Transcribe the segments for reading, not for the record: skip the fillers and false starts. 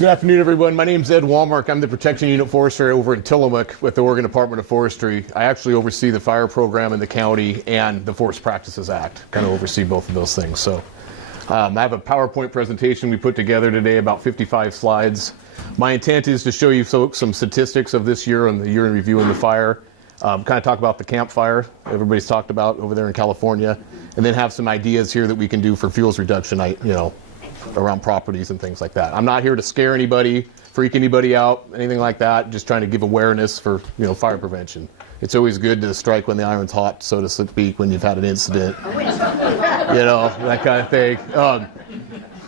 Good afternoon, everyone. My name is Ed Walmark. I'm the Protection Unit Forester over in Tillamook with the Oregon Department of Forestry. I actually oversee the fire program in the county and the Forest Practices Act. Kind of oversee both of those things. So I have a PowerPoint presentation we put together today, about 55 slides. My intent is to show you some statistics of this year and the year in review in the fire. Kind of talk about the campfire everybody's talked about over there in California, and then have some ideas here that we can do for fuels reduction, around properties and things like that. I'm not here to scare anybody, freak anybody out, anything like that. Just trying to give awareness for fire prevention. It's always good to strike when the iron's hot, so to speak, when you've had an incident. That kind of thing.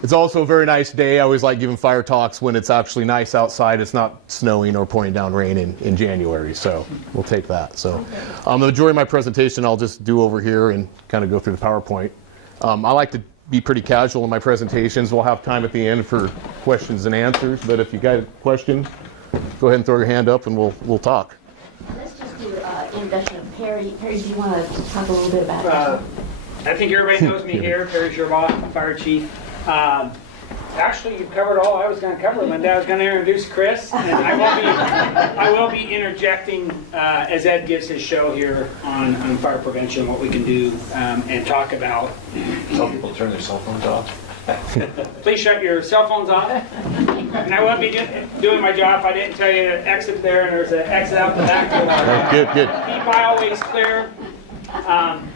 It's also a very nice day. I always like giving fire talks when it's actually nice outside. It's not snowing or pouring down rain in January, so we'll take that. So the majority of my presentation I'll just do over here and kind of go through the PowerPoint. I like to be pretty casual in my presentations. We'll have time at the end for questions and answers, but if you got a question, go ahead and throw your hand up and we'll talk. Let's just do an introduction of Perry. Perry, do you want to talk a little bit about yourself? I think everybody knows me here. Perry Gervais, Fire Chief. Actually, you've covered all I was going to cover, Linda. I was going to introduce Chris, and I will be interjecting as Ed gives his show here on fire prevention, what we can do, and talk about. Tell people to turn their cell phones off. Please shut your cell phones off. And I will be doing my job if I didn't tell you to exit there, and there's an exit out the back door. Good. Keep always clear.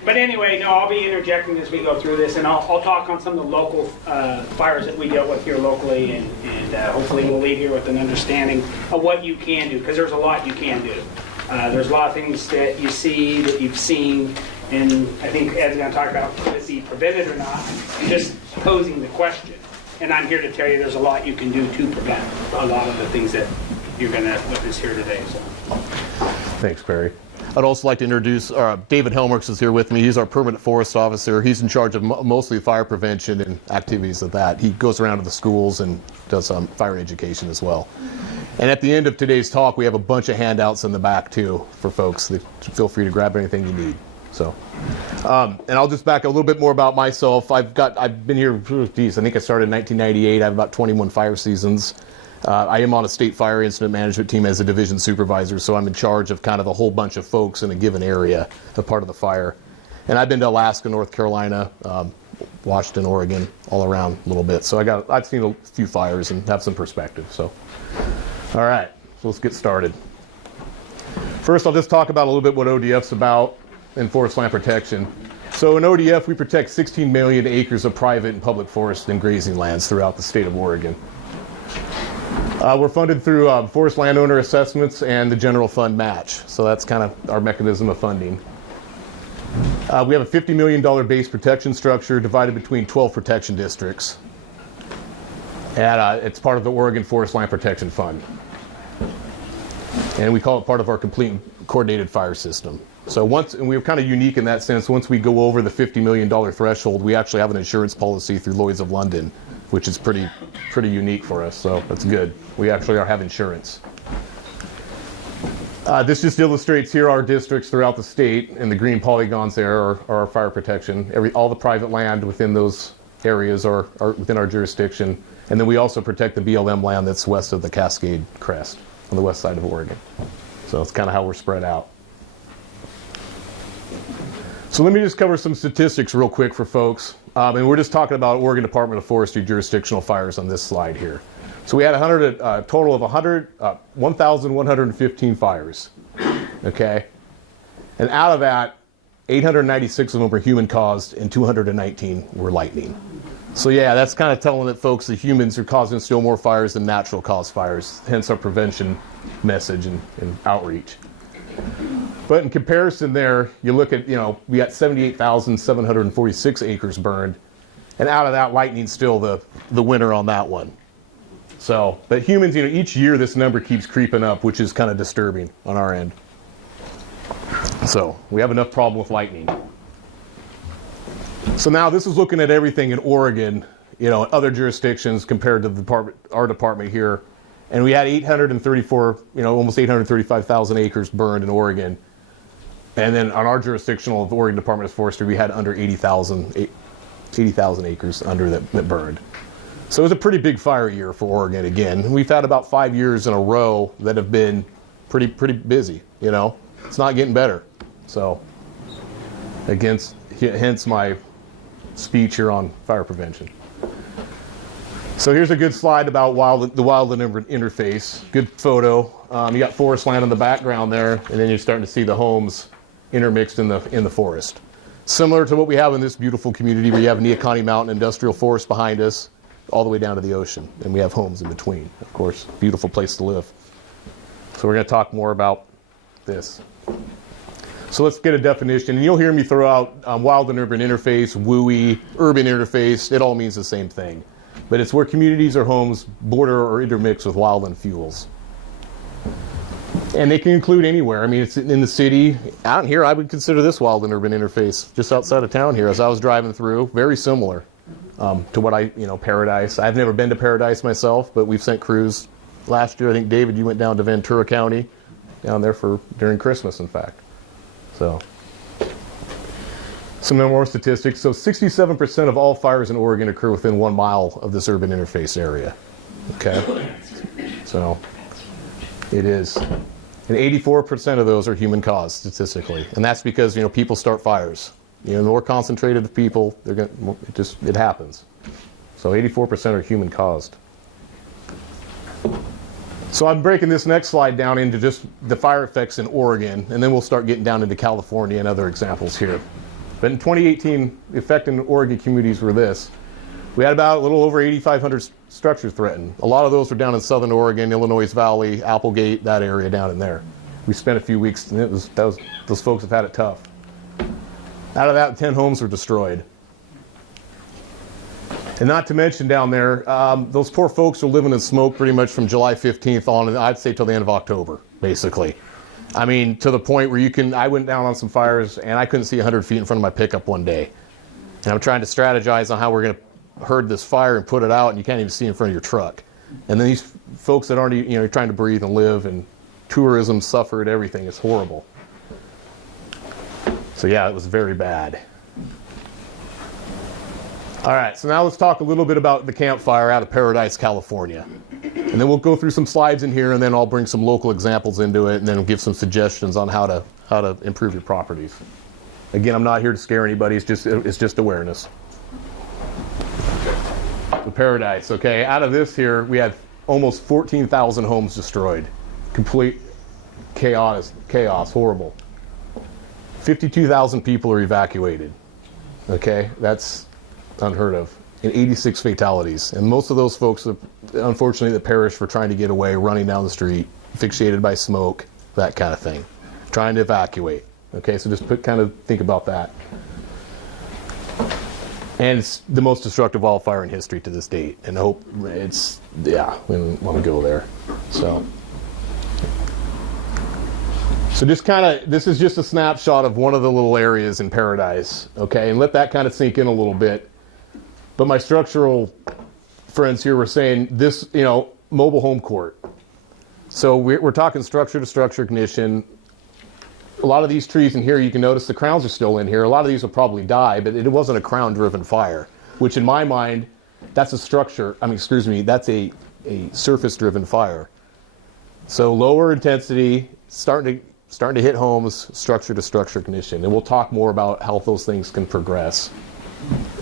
But anyway, no, I'll be interjecting as we go through this, and I'll talk on some of the local fires that we dealt with here locally, and hopefully we'll leave here with an understanding of what you can do, because there's a lot you can do. There's a lot of things that you see, that you've seen, and I think Ed's going to talk about could it be prevented or not, just posing the question. And I'm here to tell you there's a lot you can do to prevent a lot of the things that you're going to witness here today. So. Thanks, Perry. I'd also like to introduce David Helmerks is here with me. He's our permanent forest officer. He's in charge of mostly fire prevention and activities of that. He goes around to the schools and does fire education as well. And at the end of today's talk, we have a bunch of handouts in the back too for folks. Feel free to grab anything you need. So, and I'll just back a little bit more about myself. I've been here, I think I started in 1998. I have about 21 fire seasons. I am on a state fire incident management team as a division supervisor, so I'm in charge of kind of a whole bunch of folks in a given area, a part of the fire. And I've been to Alaska, North Carolina, Washington, Oregon, all around a little bit. So I've seen a few fires and have some perspective. So, all right, so let's get started. First, I'll just talk about a little bit what ODF's about in forest land protection. So in ODF, we protect 16 million acres of private and public forest and grazing lands throughout the state of Oregon. We're funded through forest landowner assessments and the general fund match. So that's kind of our mechanism of funding. We have a $50 million base protection structure divided between 12 protection districts. And it's part of the Oregon Forest Land Protection Fund. And we call it part of our complete coordinated fire system. So and we're kind of unique in that sense, once we go over the $50 million threshold, we actually have an insurance policy through Lloyd's of London, which is pretty unique for us, so that's good. We actually have insurance. This just illustrates here our districts throughout the state, and the green polygons there are our fire protection. All the private land within those areas are within our jurisdiction, and then we also protect the BLM land that's west of the Cascade Crest on the west side of Oregon. So that's kind of how we're spread out. So let me just cover some statistics real quick for folks. And we're just talking about Oregon Department of Forestry jurisdictional fires on this slide here. So we had a total of 1,115 fires, okay? And out of that, 896 of them were human caused and 219 were lightning. So yeah, that's kind of telling that folks, the humans are causing still more fires than natural cause fires, hence our prevention message and outreach. But in comparison there, you look at, we got 78,746 acres burned, and out of that, lightning's still the winner on that one. So, but humans, each year this number keeps creeping up, which is kind of disturbing on our end. So, we have enough problem with lightning. So now this is looking at everything in Oregon, other jurisdictions compared to our department here. And we had 834, almost 835,000 acres burned in Oregon. And then on our jurisdictional of Oregon Department of Forestry, we had under 80,000 acres under that burned. So it was a pretty big fire year for Oregon again. We've had about 5 years in a row that have been pretty busy, you know. It's not getting better. So hence my speech here on fire prevention. So here's a good slide about the wildland interface. Good photo. You got forest land in the background there, and then you're starting to see the homes intermixed in the forest. Similar to what we have in this beautiful community, where you have Neoconi Mountain Industrial Forest behind us, all the way down to the ocean, and we have homes in between. Of course, beautiful place to live. So we're going to talk more about this. So let's get a definition, and you'll hear me throw out wild and urban interface, WUI, urban interface. It all means the same thing, but it's where communities or homes border or intermix with wildland fuels. And they can include anywhere. I mean, it's in the city. Out here, I would consider this wild and urban interface just outside of town here as I was driving through. Very similar to what Paradise. I've never been to Paradise myself, but we've sent crews. Last year, I think, David, you went down to Ventura County, down there during Christmas, in fact. So, some more statistics. So 67% of all fires in Oregon occur within 1 mile of this urban interface area. Okay? So, it is. And 84% of those are human caused statistically. And that's because, people start fires. The more concentrated the people, it happens. So 84% are human caused. So I'm breaking this next slide down into just the fire effects in Oregon, and then we'll start getting down into California and other examples here. But in 2018, the effect in Oregon communities were this. We had about a little over 8,500 structures threatened. A lot of those were down in southern Oregon, Illinois Valley, Applegate, that area down in there. We spent a few weeks, and those folks have had it tough. Out of that, 10 homes were destroyed. And not to mention down there, those poor folks are living in smoke pretty much from July 15th on, I'd say till the end of October, basically. I mean, to the point where I went down on some fires and I couldn't see 100 feet in front of my pickup one day. And I'm trying to strategize on how we're going to herd this fire and put it out, and you can't even see in front of your truck. And then these folks that aren't, trying to breathe and live, and tourism suffered, everything. It's horrible. So yeah, it was very bad. All right, so now let's talk a little bit about the Camp Fire out of Paradise, California. And then we'll go through some slides in here, and then I'll bring some local examples into it, and then give some suggestions on how to improve your properties. Again, I'm not here to scare anybody, it's just awareness. The Paradise, okay, out of this here, we had almost 14,000 homes destroyed. Complete chaos, horrible. 52,000 people are evacuated, okay, that's unheard of, and 86 fatalities. And most of those folks, unfortunately, that perished for trying to get away, running down the street, asphyxiated by smoke, that kind of thing, trying to evacuate. Okay, so just think about that. And it's the most destructive wildfire in history to this date. And I hope we don't want to go there. So this is just a snapshot of one of the little areas in Paradise. Okay, and let that kind of sink in a little bit. But my structural friends here were saying this, mobile home court. So we're talking structure to structure ignition. A lot of these trees in here, you can notice the crowns are still in here. A lot of these will probably die, but it wasn't a crown-driven fire, which in my mind, that's a that's a surface-driven fire. So lower intensity, starting to hit homes, structure to structure ignition. And we'll talk more about how those things can progress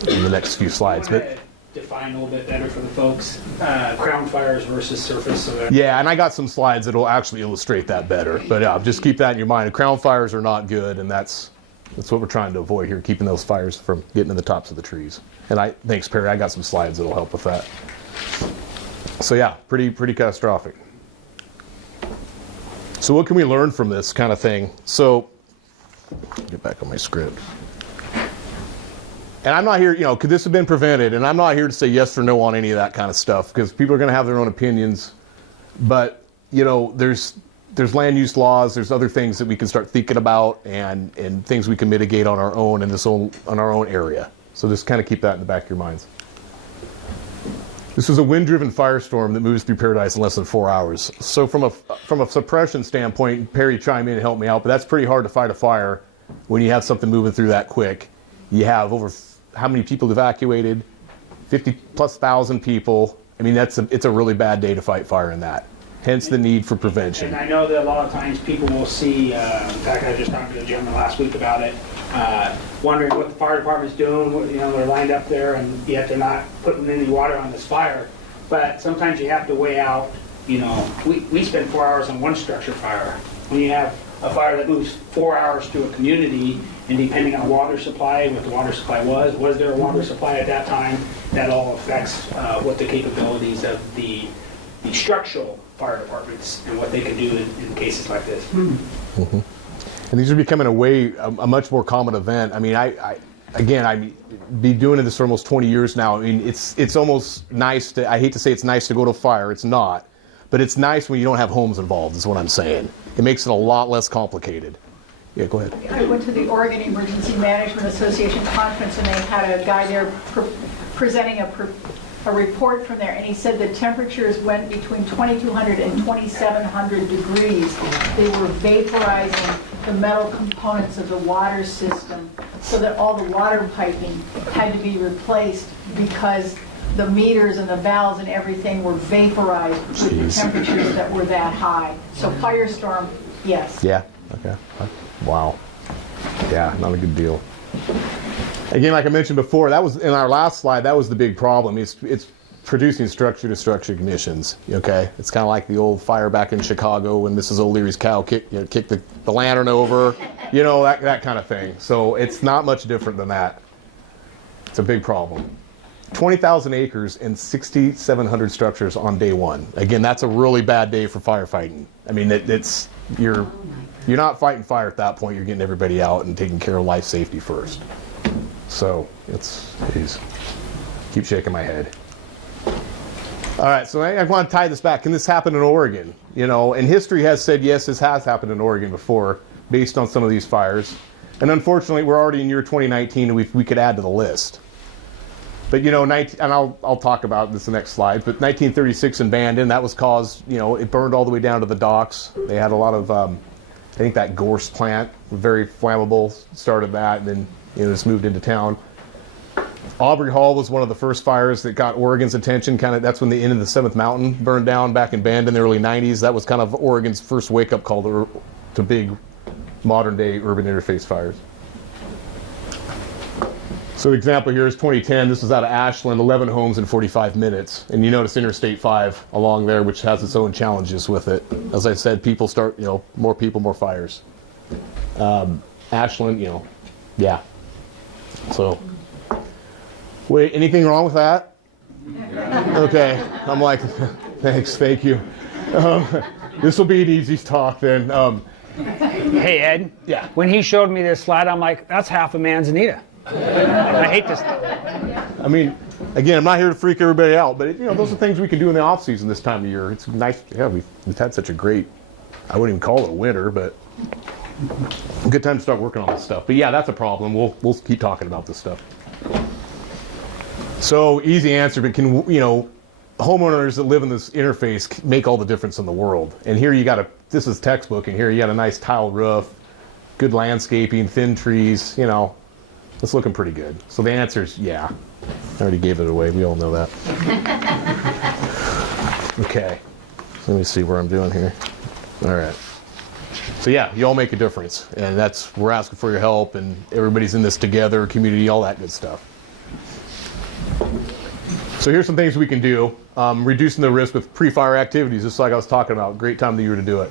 in the next few slides. But define a little bit better for the folks, crown fires versus surface. Yeah, and I got some slides that will actually illustrate that better. But just keep that in your mind. Crown fires are not good, and that's what we're trying to avoid here, keeping those fires from getting to the tops of the trees. And thanks, Perry. I got some slides that will help with that. So yeah, pretty catastrophic. So what can we learn from this kind of thing? So get back on my script. And I'm not here, could this have been prevented? And I'm not here to say yes or no on any of that kind of stuff, because people are going to have their own opinions. But, there's land use laws, there's other things that we can start thinking about, and things we can mitigate on our own on our own area. So just kind of keep that in the back of your minds. This is a wind-driven firestorm that moves through Paradise in less than 4 hours. So from a suppression standpoint, Perry chime in and help me out, but that's pretty hard to fight a fire when you have something moving through that quick. You have over how many people evacuated, 50+ thousand people. I mean, it's a really bad day to fight fire in that. Hence the need for prevention. And I know that a lot of times people will see, in fact, I just talked to the gentleman last week about it, wondering what the fire department's doing. You know, they're lined up there and yet they're not putting any water on this fire. But sometimes you have to weigh out, you know, we spend 4 hours on one structure fire. When you have a fire that moves 4 hours through a community, and depending on water supply, what the water supply was there a water supply at that time, that all affects what the capabilities of the structural fire departments and what they can do in cases like this. Mm-hmm. And these are becoming a much more common event. I mean, I be doing this for almost 20 years now. I mean, it's almost nice to, I hate to say it's nice to go to fire, it's not. But it's nice when you don't have homes involved, is what I'm saying. It makes it a lot less complicated. Yeah, go ahead. I went to the Oregon Emergency Management Association conference, and they had a guy there presenting a report from there, and he said the temperatures went between 2,200 and 2,700 degrees. They were vaporizing the metal components of the water system so that all the water piping had to be replaced because the meters and the valves and everything were vaporized with the temperatures that were that high. So firestorm, yes. Yeah, okay. Wow. Yeah, not a good deal. Again, like I mentioned before, that was in our last slide, that was the big problem. It's producing structure-to-structure ignitions, okay? It's kind of like the old fire back in Chicago when Mrs. O'Leary's cow kicked the lantern over, you know, that kind of thing. So it's not much different than that. It's a big problem. 20,000 acres and 6,700 structures on day one. Again, that's a really bad day for firefighting. I mean, you're not fighting fire at that point. You're getting everybody out and taking care of life safety first. So geez, keep shaking my head. All right, so I want to tie this back. Can this happen in Oregon? You know, and history has said yes, this has happened in Oregon before, based on some of these fires. And unfortunately, we're already in year 2019, and we could add to the list. But you know, and I'll talk about this in the next slide. But 1936 in Bandon, that was caused. You know, it burned all the way down to the docks. They had a lot of, I think that Gorse plant, very flammable, started that, and then just moved into town. Aubrey Hall was one of the first fires that got Oregon's attention. That's when the end of the 7th Mountain burned down back in Bandon in the early 90s. That was kind of Oregon's first wake-up call to big modern-day urban interface fires. So the example here is 2010. This is out of Ashland, 11 homes in 45 minutes. And you notice Interstate 5 along there, which has its own challenges with it. As I said, people start, more people, more fires. Ashland, yeah. So, wait, anything wrong with that? Okay, I'm like, thanks, thank you. This will be an easy talk then. Hey, Ed. Yeah. When he showed me this slide, I'm like, that's half a manzanita. I hate this. I mean, again, I'm not here to freak everybody out, but those are things we can do in the off season this time of year. It's nice. Yeah, we've had such a great, I wouldn't even call it a winter, but a good time to start working on this stuff. But yeah, that's a problem. We'll keep talking about this stuff. So easy answer, but can homeowners that live in this interface make all the difference in the world? And here this is textbook, and here you got a nice tile roof, good landscaping, thin trees, it's looking pretty good. So the answer is yeah. I already gave it away. We all know that. Okay. Let me see where I'm doing here. All right. So yeah, you all make a difference. And we're asking for your help, and everybody's in this together, community, all that good stuff. So here's some things we can do. Reducing the risk with pre-fire activities, just like I was talking about. Great time of the year to do it.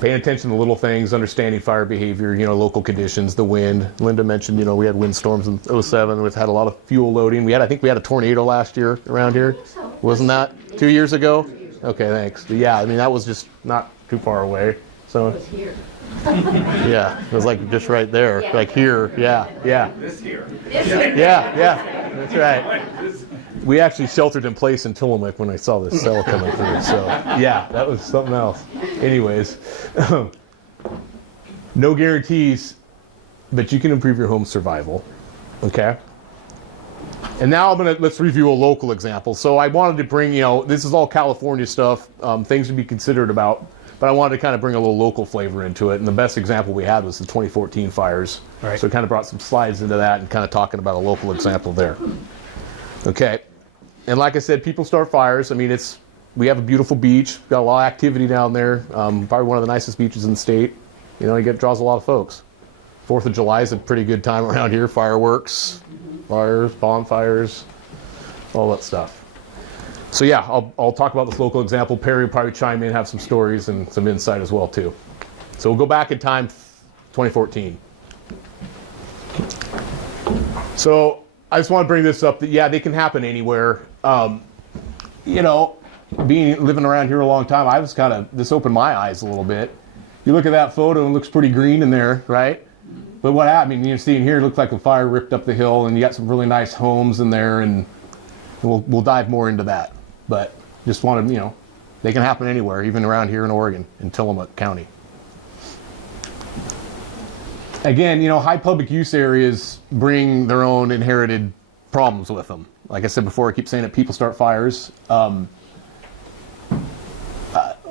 Paying attention to little things, understanding fire behavior, local conditions, the wind. Linda mentioned, we had windstorms in 2007. We've had a lot of fuel loading. I think we had a tornado last year around here. Wasn't that 2 years ago? Okay, thanks. But yeah, I mean, that was just not too far away. So, It was here. yeah, it was like just right there, Yeah. like here. Yeah. This here. Yeah, that's right. We actually sheltered in place in Tillamook when I saw this cell coming through. So yeah, that was something else. Anyways, no guarantees, but you can improve your home survival. Okay. And now let's review a local example. So I wanted to bring, this is all California stuff, things to be considered about, but I wanted to kind of bring a little local flavor into it. And the best example we had was the 2014 fires. Right. So I kind of brought some slides into that and kind of talking about a local example there. Okay. And like I said, people start fires. I mean, we have a beautiful beach. Got a lot of activity down there. Probably one of the nicest beaches in the state. You know, draws a lot of folks. 4th of July is a pretty good time around here. Fireworks, fires, bonfires, all that stuff. So yeah, I'll talk about this local example. Perry will probably chime in, have some stories and some insight as well too. So we'll go back in time, 2014. So I just want to bring this up that, yeah, they can happen anywhere. You know, living around here a long time, I was this opened my eyes a little bit. You look at that photo and it looks pretty green in there, right? But what happened, I mean, you're seeing here, it looks like a fire ripped up the hill, and you got some really nice homes in there, and we'll dive more into that. But just wanted, you know, they can happen anywhere, even around here in Oregon, in Tillamook County. Again, you know, high public use areas bring their own inherited problems with them. Like I said before, I keep saying that people start fires.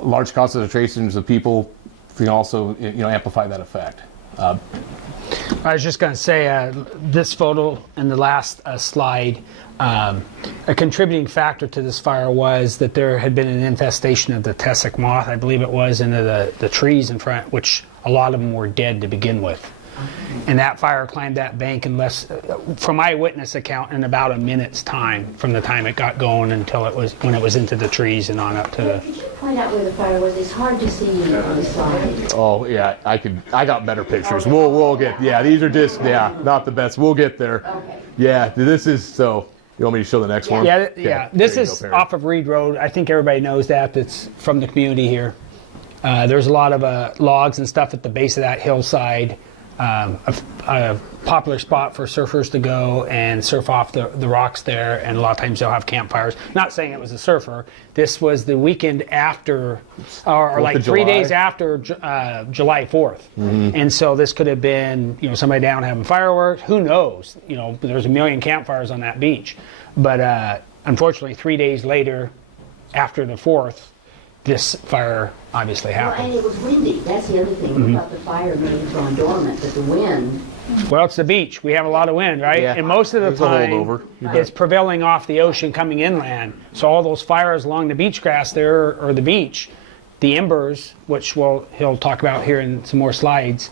Large concentrations of people can also, you know, amplify that effect. I was just going to say, this photo in the last slide, a contributing factor to this fire was that there had been an infestation of the tussock moth, I believe it was, into the trees in front, which a lot of them were dead to begin with. And that fire climbed that bank in from eyewitness account, in about a minute's time from the time it got going until when it was into the trees and on up to the... Could you point out where the fire was? It's hard to see on the slide. Oh yeah, I got better pictures. We'll get, yeah, these are just, yeah, not the best. We'll get there. Okay. Yeah, this is, so you want me to show the next one? Yeah, Okay, yeah. This there you is go, Perry. off of Reed Road. I think everybody knows that. It's from the community here. There's a lot of logs and stuff at the base of that hillside. A popular spot for surfers to go and surf off the rocks there, and a lot of times they'll have campfires. Not saying it was a surfer. This was the weekend after, or like 3 days after July 4th. Mm-hmm. And so this could have been, you know, somebody down having fireworks. Who knows? You know, there's a million campfires on that beach. But unfortunately, 3 days later, after the 4th, this fire obviously happened. Well, and it was windy. That's the other thing. We thought the fire may have gone dormant, but the wind... Well, it's the beach. We have a lot of wind, right? Yeah. And most of the There's a time, holdover. it's prevailing off the ocean coming inland. So all those fires along the beach grass there, or the beach, the embers, which he'll talk about here in some more slides,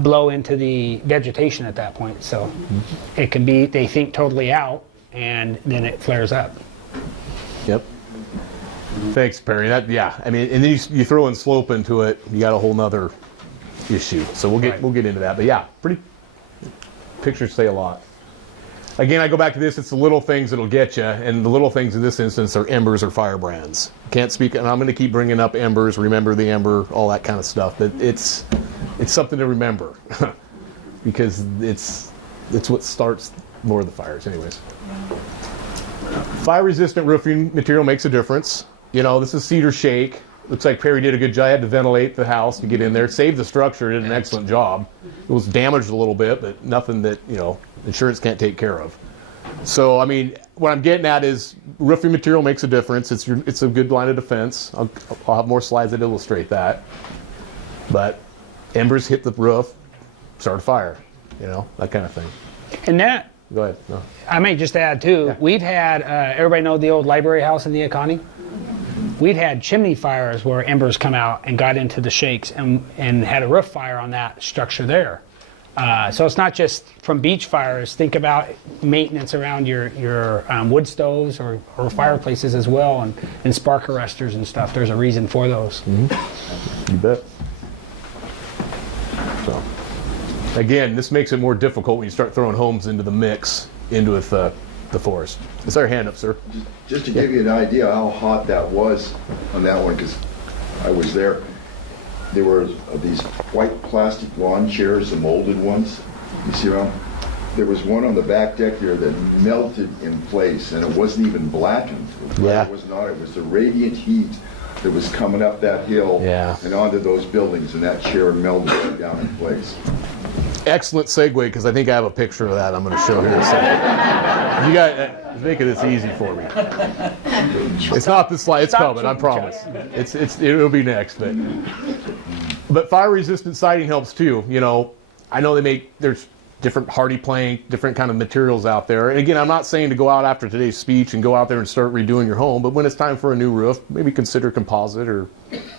blow into the vegetation at that point. So it can be, they think, totally out, and then it flares up. Yep. Thanks, Perry. Yeah, I mean, and then you throw in slope into it, you got a whole nother issue. So we'll get into that. But yeah, pictures say a lot. Again, I go back to this. It's the little things that'll get you, and the little things in this instance are embers or firebrands. Can't speak, and I'm going to keep bringing up embers. Remember the ember, all that kind of stuff. But it's something to remember because it's what starts more of the fires, anyways. Fire-resistant roofing material makes a difference. You know, this is cedar shake. Looks like Perry did a good job. I had to ventilate the house to get in there. Saved the structure, did an excellent job. It was damaged a little bit, but nothing that, you know, insurance can't take care of. So, I mean, what I'm getting at is roofing material makes a difference. It's a good line of defense. I'll have more slides that illustrate that. But embers hit the roof, start a fire, you know, that kind of thing. And that, Go ahead. No. I may just add too, Yeah. we've had, everybody know the old library house in the Oconee? We've had chimney fires where embers come out and got into the shakes and had a roof fire on that structure there. So it's not just from beach fires. Think about maintenance around your wood stoves or fireplaces as well, and spark arresters and stuff. There's a reason for those. Mm-hmm. You bet. So, again, this makes it more difficult when you start throwing homes into the mix, into the forest. Is our hand up, sir? Just to give you an idea how hot that was on that one, because I was there. There were these white plastic lawn chairs, the molded ones. You see them? There was one on the back deck there that melted in place, and it wasn't even blackened. Yeah. It was not. It was the radiant heat that was coming up that hill and onto those buildings, and that chair melted right down in place. Excellent segue, because I think I have a picture of that I'm going to show here in a second. You guys making this easy for me. It's not this slide. It's coming. I promise. It'll be next. But fire-resistant siding helps too. You know, I know there's different hardy plank, different kind of materials out there. And again, I'm not saying to go out after today's speech and go out there and start redoing your home, but when it's time for a new roof, maybe consider composite or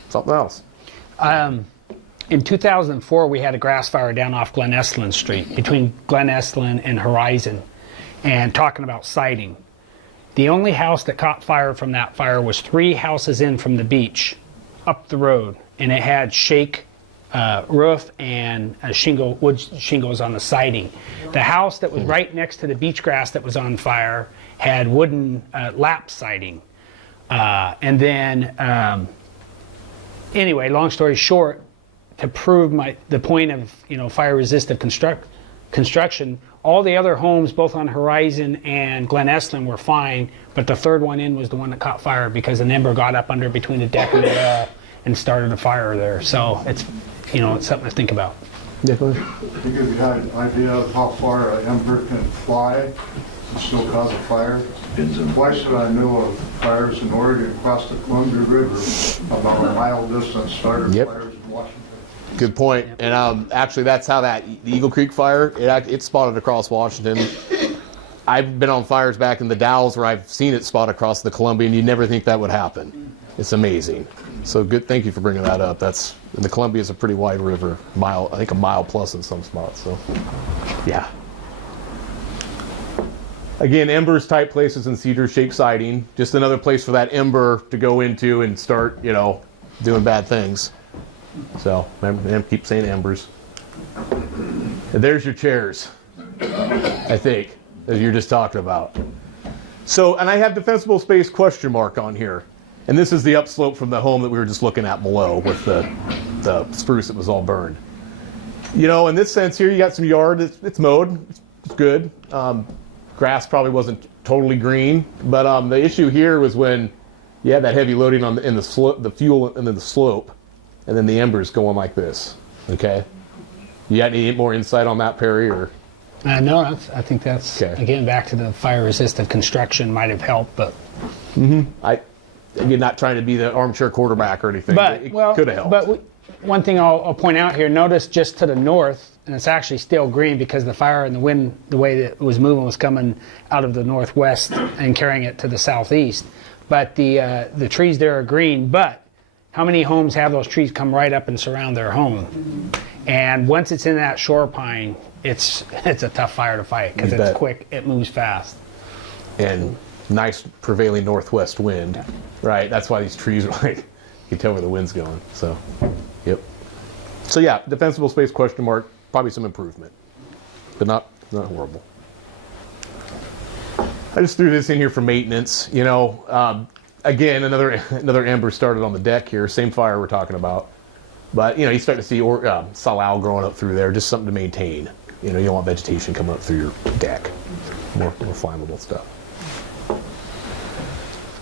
something else. In 2004, we had a grass fire down off Glen Estlin Street, between Glen Estlin and Horizon, and talking about siding. The only house that caught fire from that fire was 3 houses in from the beach, up the road, and it had shake roof and wood shingles on the siding. The house that was right next to the beach grass that was on fire had wooden lap siding. And then, anyway, long story short, to prove the point of fire-resistant construction, all the other homes, both on Horizon and Glen Estlin, were fine, but the third one in was the one that caught fire because an ember got up under between the deck and the wall and started a fire there. So it's it's something to think about. Yeah, go ahead. I think if you had an idea of how far an ember can fly and still cause a fire. Why should I know of fires in Oregon across the Columbia River about a mile distance started fires in Washington? Good point. And actually, that's how the Eagle Creek fire, it spotted across Washington. I've been on fires back in the Dalles where I've seen it spot across the Columbia, and you'd never think that would happen. It's amazing. So good. Thank you for bringing that up. The Columbia is a pretty wide river, I think a mile plus in some spots. So, yeah. Again, embers type places and cedar shake siding. Just another place for that ember to go into and start, doing bad things. So, remember, keep saying embers. And there's your chairs, I think, as you're just talking about. So, and I have defensible space question mark on here. And this is the upslope from the home that we were just looking at below with the spruce that was all burned. In this sense here, you got some yard. It's mowed. It's good. Grass probably wasn't totally green. But the issue here was when you had that heavy loading in the fuel and then the slope. And then the embers going like this, okay? You got any more insight on that, Perry? Or No, I think that's, again, back to the fire-resistant construction might have helped, but... You're not trying to be the armchair quarterback or anything, but it could have helped. But one thing I'll point out here, notice just to the north, and it's actually still green because the fire and the wind, the way that it was moving was coming out of the northwest and carrying it to the southeast. But the trees there are green, but how many homes have those trees come right up and surround their home? And once it's in that shore pine, it's a tough fire to fight because it's quick, it moves fast. And nice prevailing northwest wind, right? That's why these trees are you can tell where the wind's going. So, yep. So yeah, defensible space question mark, probably some improvement, but not horrible. I just threw this in here for maintenance. Again, another ember started on the deck here. Same fire we're talking about, but you start to see salal growing up through there. Just something to maintain. You don't want vegetation coming up through your deck. More flammable stuff.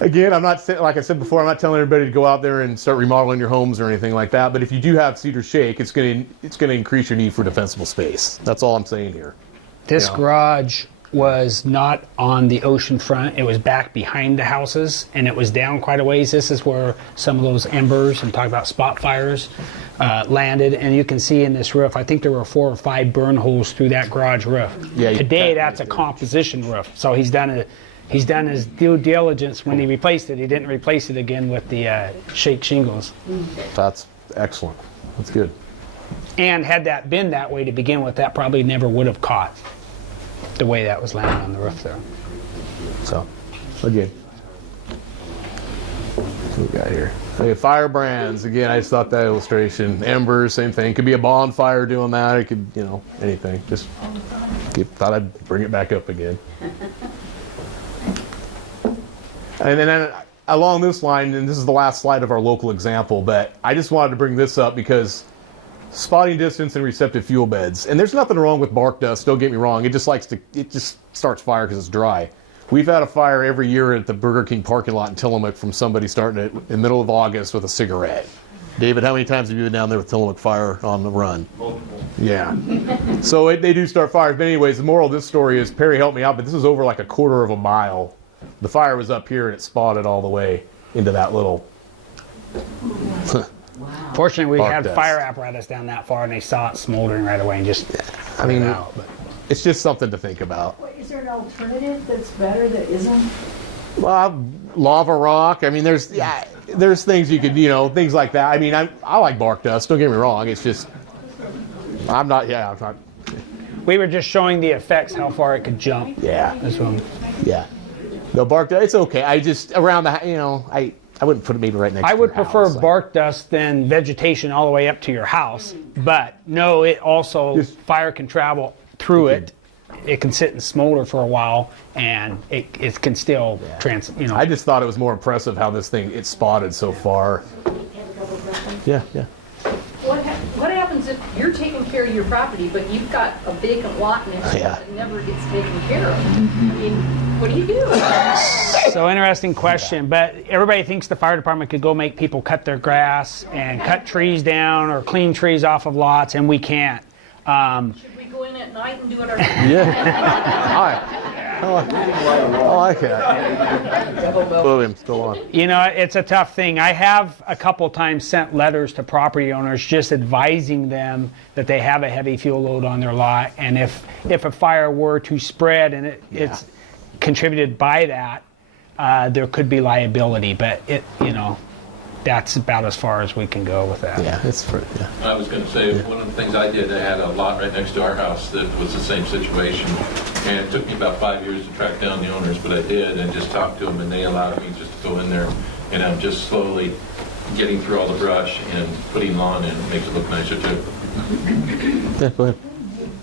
Again, I'm not like I said before. I'm not telling everybody to go out there and start remodeling your homes or anything like that. But if you do have cedar shake, it's going to increase your need for defensible space. That's all I'm saying here. This garage was not on the ocean front. It was back behind the houses, and it was down quite a ways. This is where some of those embers, and talk about spot fires, landed. And you can see in this roof, I think there were 4 or 5 burn holes through that garage roof. Yeah, today, that's a composition roof. So he's done his due diligence when he replaced it. He didn't replace it again with the shake shingles. That's excellent. That's good. And had that been that way to begin with, that probably never would have caught the way that was landing on the roof there. So, again, what we got here? Okay, fire brands. Again, I just thought that illustration. Embers, same thing. Could be a bonfire doing that. It could, anything. Just thought I'd bring it back up again. And then along this line, and this is the last slide of our local example, but I just wanted to bring this up because spotting distance and receptive fuel beds. And there's nothing wrong with bark dust, don't get me wrong. It just starts fire because it's dry. We've had a fire every year at the Burger King parking lot in Tillamook from somebody starting it in the middle of August with a cigarette. David, how many times have you been down there with Tillamook fire on the run? Multiple. Yeah. So they do start fires. But anyways, the moral of this story is, Perry helped me out, but this is over like a quarter of a mile. The fire was up here and it spotted all the way into that little... Fortunately, we had fire apparatus down that far, and they saw it smoldering right away and just put it out. But it's just something to think about. Is there an alternative that's better that isn't? Lava rock. I mean, there's things you could, things like that. I mean, I like bark dust. Don't get me wrong. It's just, I'm not. We were just showing the effects, how far it could jump. Yeah. This one. Yeah. No, bark dust. It's okay. I just around the, I wouldn't put it maybe right next. I to would your prefer house. bark dust than vegetation all the way up to your house. But no, it also, fire can travel through it. It can sit and smolder for a while, and it can still I just thought it was more impressive how this thing it's spotted so far. I have a couple questions. Yeah. What happens if you're taking care of your property, but you've got a vacant lot next to it that never gets taken care of? I mean, what do you do? So interesting question, but everybody thinks the fire department could go make people cut their grass and cut trees down or clean trees off of lots, and we can't. Should we go in at night and do it ourselves? Yeah. I like that. Boom, still on. It's a tough thing. I have a couple times sent letters to property owners just advising them that they have a heavy fuel load on their lot, and if a fire were to spread and it's contributed by that, there could be liability. But that's about as far as we can go with that. Yeah, it's pretty. Yeah. I was going to say, one of the things I did, I had a lot right next to our house that was the same situation. And it took me about 5 years to track down the owners, but I did, and just talked to them, and they allowed me just to go in there. And I'm just slowly getting through all the brush and putting lawn in. It makes it look nicer, too. Yeah, go ahead.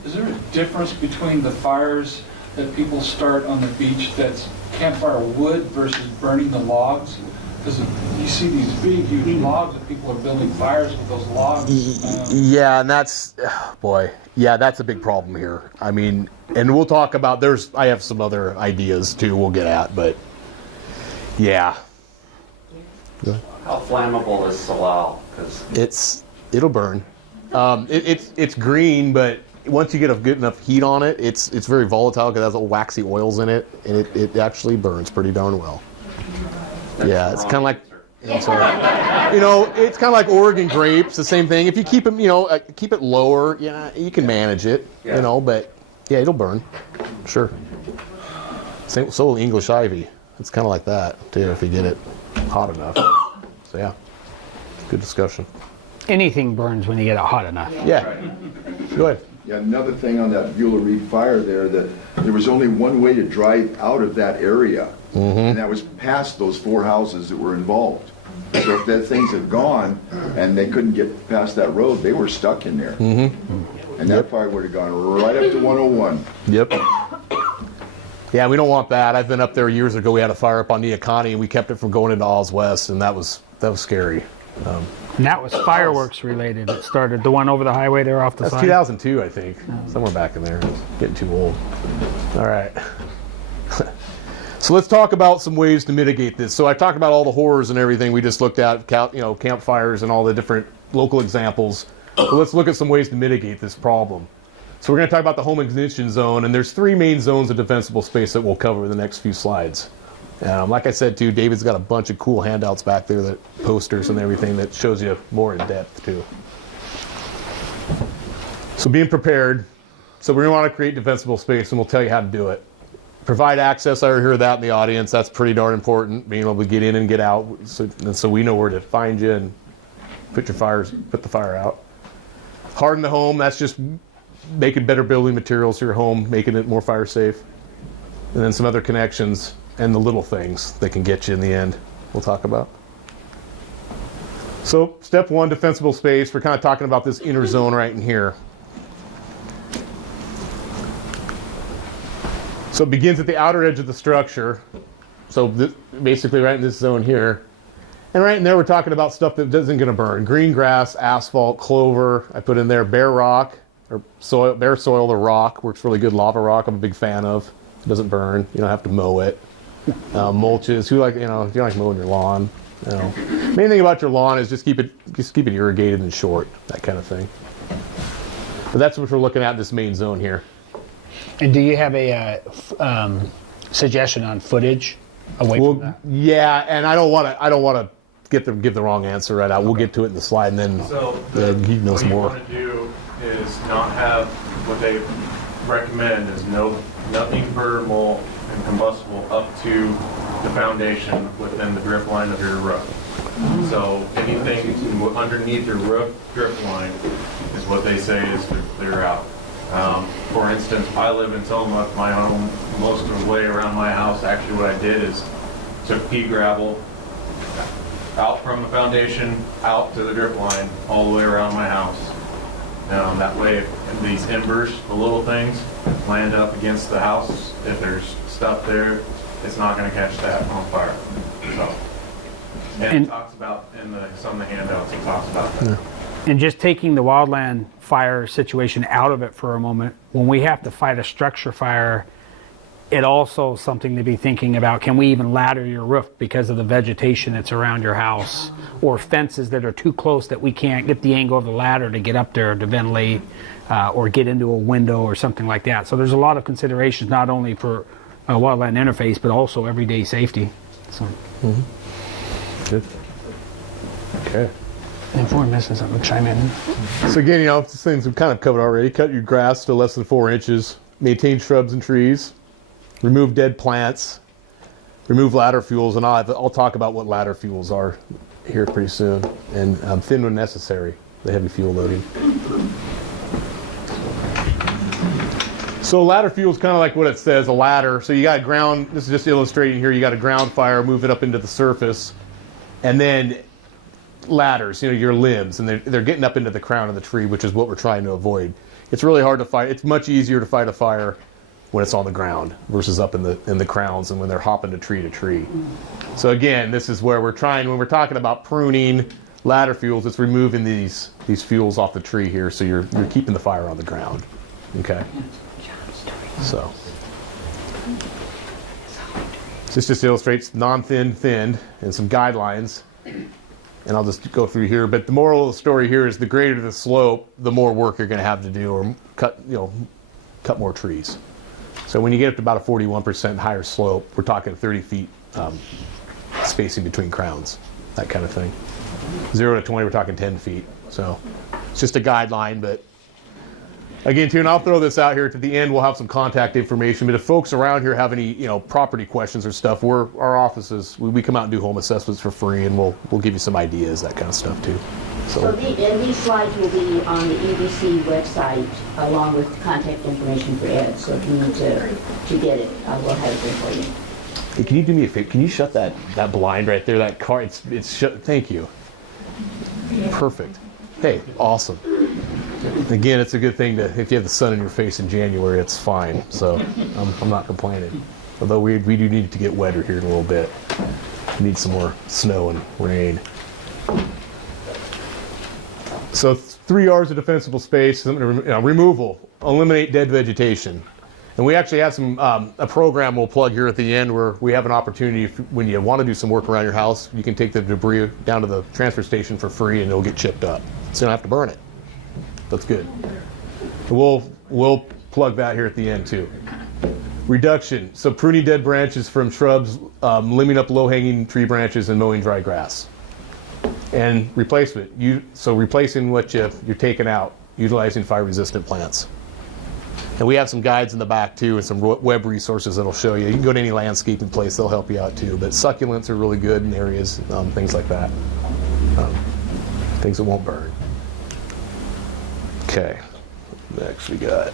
Is there a difference between the fires that people start on the beach that's campfire wood versus burning the logs? Because you see these big, huge logs that people are building fires with those logs. Yeah, and that's, that's a big problem here. I mean, and we'll talk about, I have some other ideas too we'll get at, but yeah. How flammable is Salal? Because it'll burn. It's green, but once you get a good enough heat on it, it's very volatile because it has little waxy oils in it, and it actually burns pretty darn well. Yeah, it's kind of like, it's kind of like Oregon grapes, the same thing. If you keep them, keep it lower, you can manage it, but it'll burn, sure. So will English ivy. It's kind of like that too if you get it hot enough. So yeah, good discussion. Anything burns when you get it hot enough. Yeah, go ahead. Yeah, another thing on that Beulah Reed fire there, that there was only one way to drive out of that area, and that was past those 4 houses that were involved. So if that things had gone and they couldn't get past that road, they were stuck in there. And that fire would have gone right up to 101. Yep. Yeah, we don't want that. I've been up there years ago. We had a fire up on Neocani, and we kept it from going into Oz West, and that was scary. And that was fireworks related. It started the one over the highway there off the That's side. 2002, I think. Somewhere back in there. Getting too old. All right. So let's talk about some ways to mitigate this. So I talked about all the horrors and everything we just looked at, campfires and all the different local examples. So let's look at some ways to mitigate this problem. So we're going to talk about the home ignition zone, and there's 3 main zones of defensible space that we'll cover in the next few slides. Like I said, too, David's got a bunch of cool handouts back there, that posters and everything that shows you more in depth, too. So being prepared. So we're going to want to create defensible space, and we'll tell you how to do it. Provide access. I hear that in the audience. That's pretty darn important, being able to get in and get out, so we know where to find you and put the fire out. Harden the home. That's just making better building materials for your home, making it more fire safe. And then some other connections and the little things that can get you in the end we'll talk about. So step 1, defensible space. We're kind of talking about this inner zone right in here. So it begins at the outer edge of the structure. So basically right in this zone here. And right in there we're talking about stuff that isn't going to burn. Green grass, asphalt, clover. I put in there bare rock, or soil, bare soil or rock. Works really good. Lava rock I'm a big fan of. It doesn't burn. You don't have to mow it. Mulches. You like mowing your lawn. Main thing about your lawn is just keep it irrigated and short. That kind of thing. But that's what we're looking at in this main zone here. And do you have a suggestion on footage away from that? Yeah, and I don't want to give the wrong answer right out. We'll get to it in the slide, and then he knows more. What you want to do is not have what they recommend is nothing burnable and combustible up to the foundation within the drip line of your roof. So anything underneath your roof drip line is what they say is to clear out. For instance, I live in Tillamook, my home, most of the way around my house. Actually, what I did is took pea gravel out from the foundation, out to the drip line, all the way around my house. That way, if these embers, the little things, land up against the house, if there's stuff there, it's not going to catch that on fire. So, and it talks about in some of the handouts, it talks about that. Yeah. And just taking the wildland fire situation out of it for a moment, when we have to fight a structure fire, it also is something to be thinking about. Can we even ladder your roof because of the vegetation that's around your house, or fences that are too close that we can't get the angle of the ladder to get up there to ventilate or get into a window or something like that. So there's a lot of considerations, not only for a wildland interface, but also everyday safety. So. Good. Okay. If we're missing something, chime in. So again, you know, these things we've kind of covered already. Cut your grass to less than 4 inches. Maintain shrubs and trees. Remove dead plants. Remove ladder fuels, and I'll talk about what ladder fuels are here pretty soon. And thin when necessary, the heavy fuel loading. So ladder fuel is kind of like what it says, a ladder. So you got ground, this is just illustrating here, you got a ground fire, move it up into the surface, and then ladders, you know, your limbs, and they're getting up into the crown of the tree, which is what we're trying to avoid. It's really hard to fight. It's much easier to fight a fire when it's on the ground versus up in the crowns and when they're hopping to tree. So again, this is where we're trying, when we're talking about pruning ladder fuels, it's removing these fuels off the tree here, so you're keeping the fire on the ground. Okay. So this just illustrates non-thin, thinned, and some guidelines. And I'll just go through here. But the moral of the story here is the greater the slope, the more work you're going to have to do, or cut more trees. So when you get up to about a 41% higher slope, we're talking 30 feet spacing between crowns, that kind of thing. 0 to 20, we're talking 10 feet. So it's just a guideline, but again, too, and I'll throw this out here at the end. We'll have some contact information. But if folks around here have any, property questions or stuff, our offices, we come out and do home assessments for free, and we'll give you some ideas, that kind of stuff too. So these slides will be on the EDC website along with contact information for Ed. So if you need to get it, we'll have it there for you. Hey, can you do me a favor? Can you shut that blind right there? That car, it's shut. Thank you. Perfect. Hey, awesome. Again, it's a good thing if you have the sun in your face in January, it's fine. So I'm not complaining. Although we do need to get wetter here in a little bit. We need some more snow and rain. So 3 yards of defensible space, removal, eliminate dead vegetation. And we actually have a program we'll plug here at the end where we have an opportunity when you want to do some work around your house, you can take the debris down to the transfer station for free and it'll get chipped up. So you don't have to burn it. That's good. We'll plug that here at the end too. Reduction, so pruning dead branches from shrubs, limbing up low-hanging tree branches, and mowing dry grass. And replacement, so replacing what you're taking out, utilizing fire-resistant plants. And we have some guides in the back too, and some web resources that'll show you. You can go to any landscaping place, they'll help you out too. But succulents are really good in areas, things like that. Things that won't burn. Okay, next we got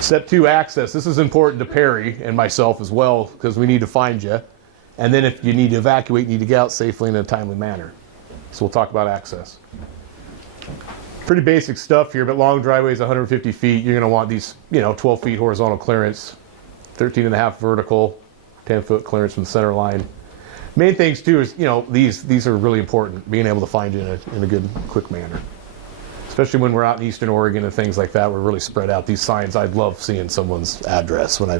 step 2, access. This is important to Perry and myself as well, because we need to find you. And then if you need to evacuate, you need to get out safely in a timely manner. So we'll talk about access. Pretty basic stuff here, but long driveways, 150 feet. You're going to want these, 12 feet horizontal clearance, 13.5 vertical, 10-foot clearance from the center line. Main things too is, these are really important, being able to find you in a good, quick manner. Especially when we're out in Eastern Oregon and things like that, we're really spread out. These signs, I'd love seeing someone's address when I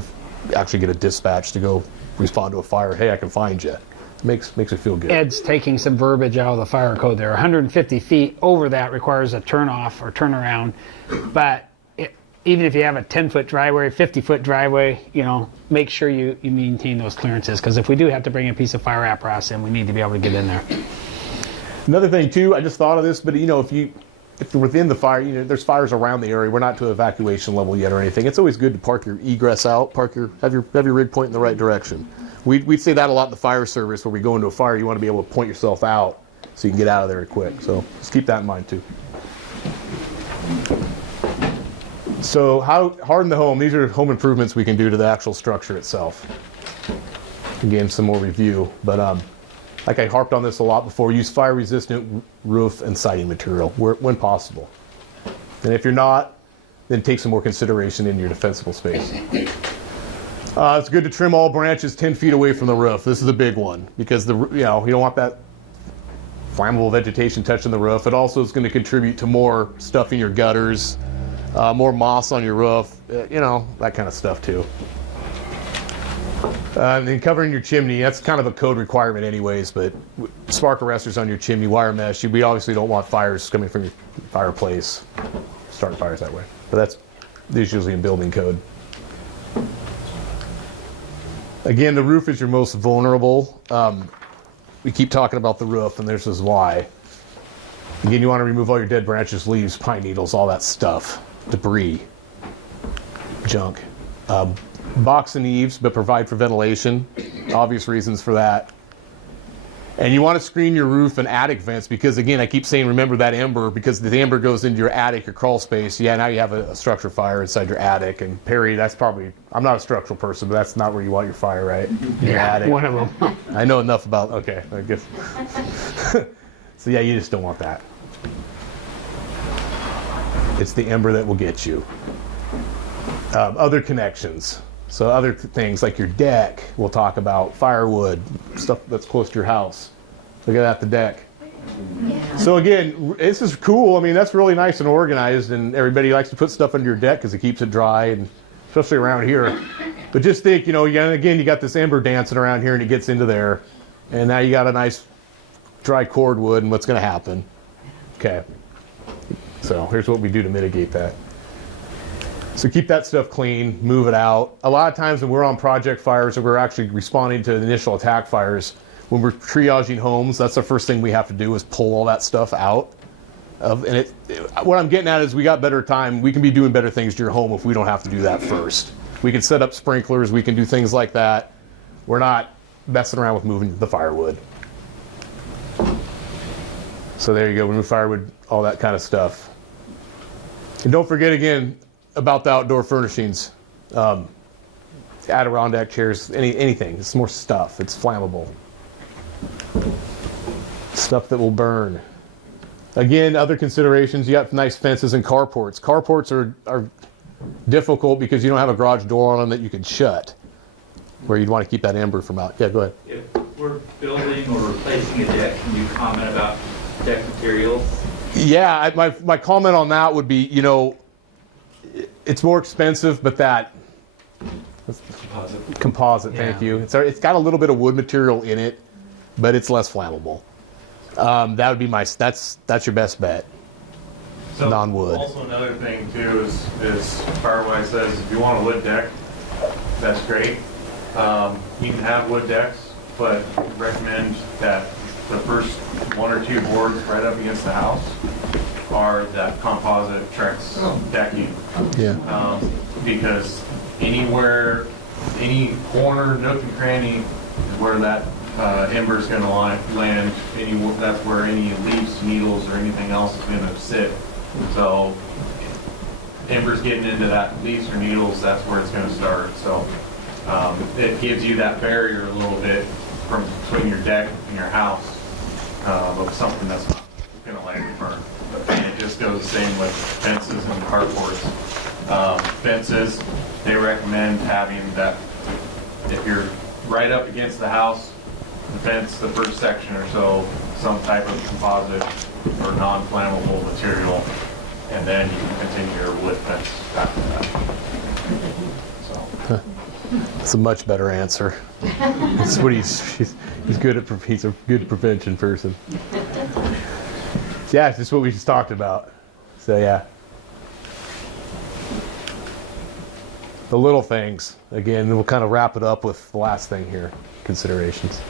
actually get a dispatch to go respond to a fire. Hey, I can find you. Makes it feel good. Ed's taking some verbiage out of the fire code there. 150 feet over that requires a turnoff or turnaround. But even if you have a 10-foot driveway, 50-foot driveway, make sure you maintain those clearances. Because if we do have to bring a piece of fire apparatus in, we need to be able to get in there. Another thing too, I just thought of this, but if if you're within the fire, there's fires around the area. We're not to evacuation level yet or anything. It's always good to park your egress out, have your rig point in the right direction. We'd say that a lot in the fire service. Where we go into a fire, you want to be able to point yourself out so you can get out of there quick. So just keep that in mind too. So how harden the home? These are home improvements we can do to the actual structure itself. Again, some more review, but like I harped on this a lot before, use fire-resistant roof and siding material when possible. And if you're not, then take some more consideration in your defensible space. It's good to trim all branches 10 feet away from the roof. This is a big one because you don't want that flammable vegetation touching the roof. It also is going to contribute to more stuff in your gutters, more moss on your roof, that kind of stuff too. And then covering your chimney, that's kind of a code requirement anyways, but spark arresters on your chimney, wire mesh, we obviously don't want fires coming from your fireplace, starting fires that way. But there's usually in building code. Again, the roof is your most vulnerable. We keep talking about the roof, and this is why. Again, you want to remove all your dead branches, leaves, pine needles, all that stuff, debris, junk. Box and eaves, but provide for ventilation. Obvious reasons for that. And you want to screen your roof and attic vents because, again, I keep saying remember that ember, because the ember goes into your attic or crawl space. Yeah, now you have a structure fire inside your attic. And Perry, that's probably, I'm not a structural person, but that's not where you want your fire, right? In your attic. One of them. I know enough about, okay, I guess. So yeah, you just don't want that. It's the ember that will get you. Other connections. So other things like your deck, we'll talk about firewood, stuff that's close to your house. Look at that, the deck. Yeah. So again, this is cool. I mean, that's really nice and organized, and everybody likes to put stuff under your deck because it keeps it dry, and especially around here. But just think, you got this ember dancing around here, and it gets into there, and now you got a nice dry cordwood, and what's going to happen? Okay. So here's what we do to mitigate that. So keep that stuff clean, move it out. A lot of times when we're on project fires or we're actually responding to initial attack fires, when we're triaging homes, that's the first thing we have to do is pull all that stuff out. What I'm getting at is we got better time. We can be doing better things to your home if we don't have to do that first. We can set up sprinklers. We can do things like that. We're not messing around with moving the firewood. So there you go. Remove firewood, all that kind of stuff. And don't forget again, about the outdoor furnishings, Adirondack chairs, anything. It's more stuff. It's flammable. Stuff that will burn. Again, other considerations, you got nice fences and carports. Carports are difficult because you don't have a garage door on them that you can shut, where you'd want to keep that ember from out. Yeah, go ahead. If we're building or replacing a deck, can you comment about deck materials? Yeah, my comment on that would be, it's more expensive, but that composite, yeah. Thank you. It's got a little bit of wood material in it, but it's less flammable. That would be that's your best bet. So non-wood. Also another thing too is Firewise says if you want a wood deck, that's great. You can have wood decks, but recommend that the first one or two boards right up against the house are that composite Trex decking. Yeah. Because anywhere, any corner, nook and cranny is where that ember is going to land. That's where any leaves, needles, or anything else is going to sit. So embers getting into that leaves or needles, that's where it's going to start. So it gives you that barrier a little bit from between your deck and your house of something that's not going to land and burn. And it just goes the same with fences and carports. Fences, they recommend having that, if you're right up against the house, the fence, the first section or so, some type of composite or non-flammable material, and then you can continue your wood fence after that. So. That's a much better answer. That's what he's good at. He's a good prevention person. Yeah, it's just what we just talked about. So yeah. The little things. Again, we'll kind of wrap it up with the last thing here, considerations.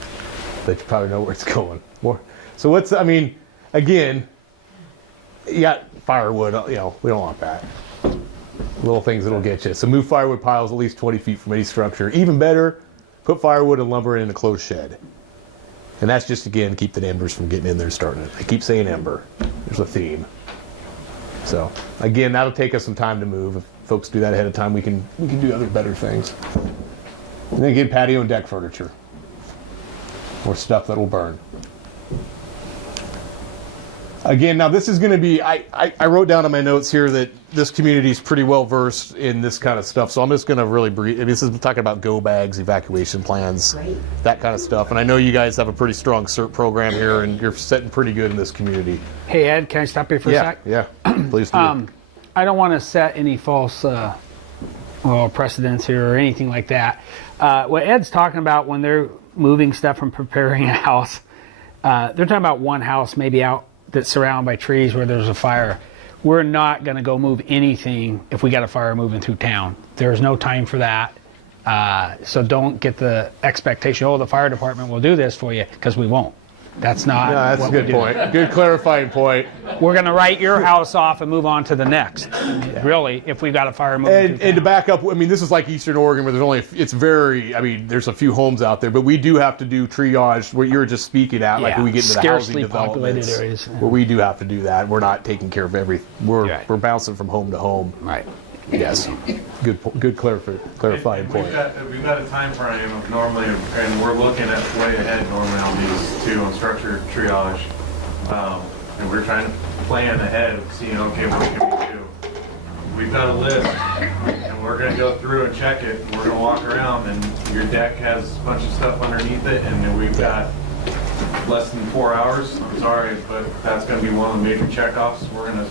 That you probably know where it's going. So again, you got firewood, you know, we don't want that. Little things that'll get you. So move firewood piles at least 20 feet from any structure. Even better, put firewood and lumber in a closed shed. And that's just, again, to keep the embers from getting in there and starting it. I keep saying ember. There's a theme. So, again, that'll take us some time to move. If folks do that ahead of time, we can do other better things. And then again, patio and deck furniture. Or stuff that'll burn. Again, now this is going to be, I wrote down in my notes here that this community is pretty well versed in this kind of stuff, so I'm just going to really brief. This is talking about go bags, evacuation plans, that kind of stuff. And I know you guys have a pretty strong CERT program here, and you're setting pretty good in this community. Hey, Ed, can I stop you for a sec? Yeah, please do. I don't want to set any false precedents here or anything like that. What Ed's talking about when they're moving stuff and preparing a house, they're talking about one house maybe out that's surrounded by trees where there's a fire. We're not going to go move anything if we got a fire moving through town. There's no time for that. So don't get the expectation, oh, the fire department will do this for you, because we won't. That's not. No, that's a good point. Good clarifying point. We're going to write your house off and move on to the next. Really, if we've got a fire moving. And to back up, I mean, this is like Eastern Oregon, where there's only, it's very, I mean, there's a few homes out there, but we do have to do triage, where you're just speaking at, like when we get into the housing developments, areas, where we do have to do that. We're not taking care of everything. We're bouncing from home to home. Right. Yes. Good clarifying point. We've got a time frame of normally, and we're looking at way ahead normally on these two, on structured triage. And we're trying to plan ahead, seeing, okay, what can we do? We've got a list, and we're going to go through and check it. And we're going to walk around, and your deck has a bunch of stuff underneath it, and then we've got less than 4 hours. I'm sorry, but that's going to be one of the major checkoffs. We're going to,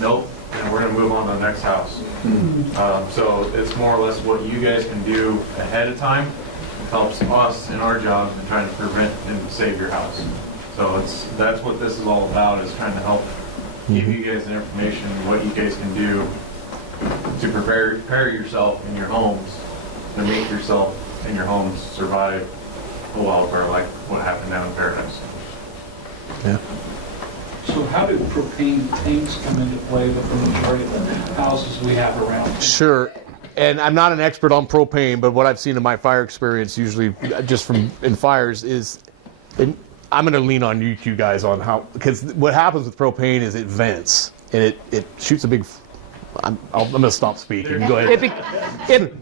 nope. And we're going to move on to the next house. So it's more or less what you guys can do ahead of time helps us in our job in trying to prevent and save your house. So that's what this is all about, is trying to help give you guys the information, what you guys can do to prepare yourself in your homes, to make yourself and your homes survive a wildfire like what happened down in Paradise. Yeah. So how do propane tanks come into play with the majority of the houses we have around? Sure. And I'm not an expert on propane, but what I've seen in my fire experience, usually just in fires, is, and I'm going to lean on you two guys on how, because what happens with propane is it vents, and it shoots a big, I'm going to stop speaking. Go ahead.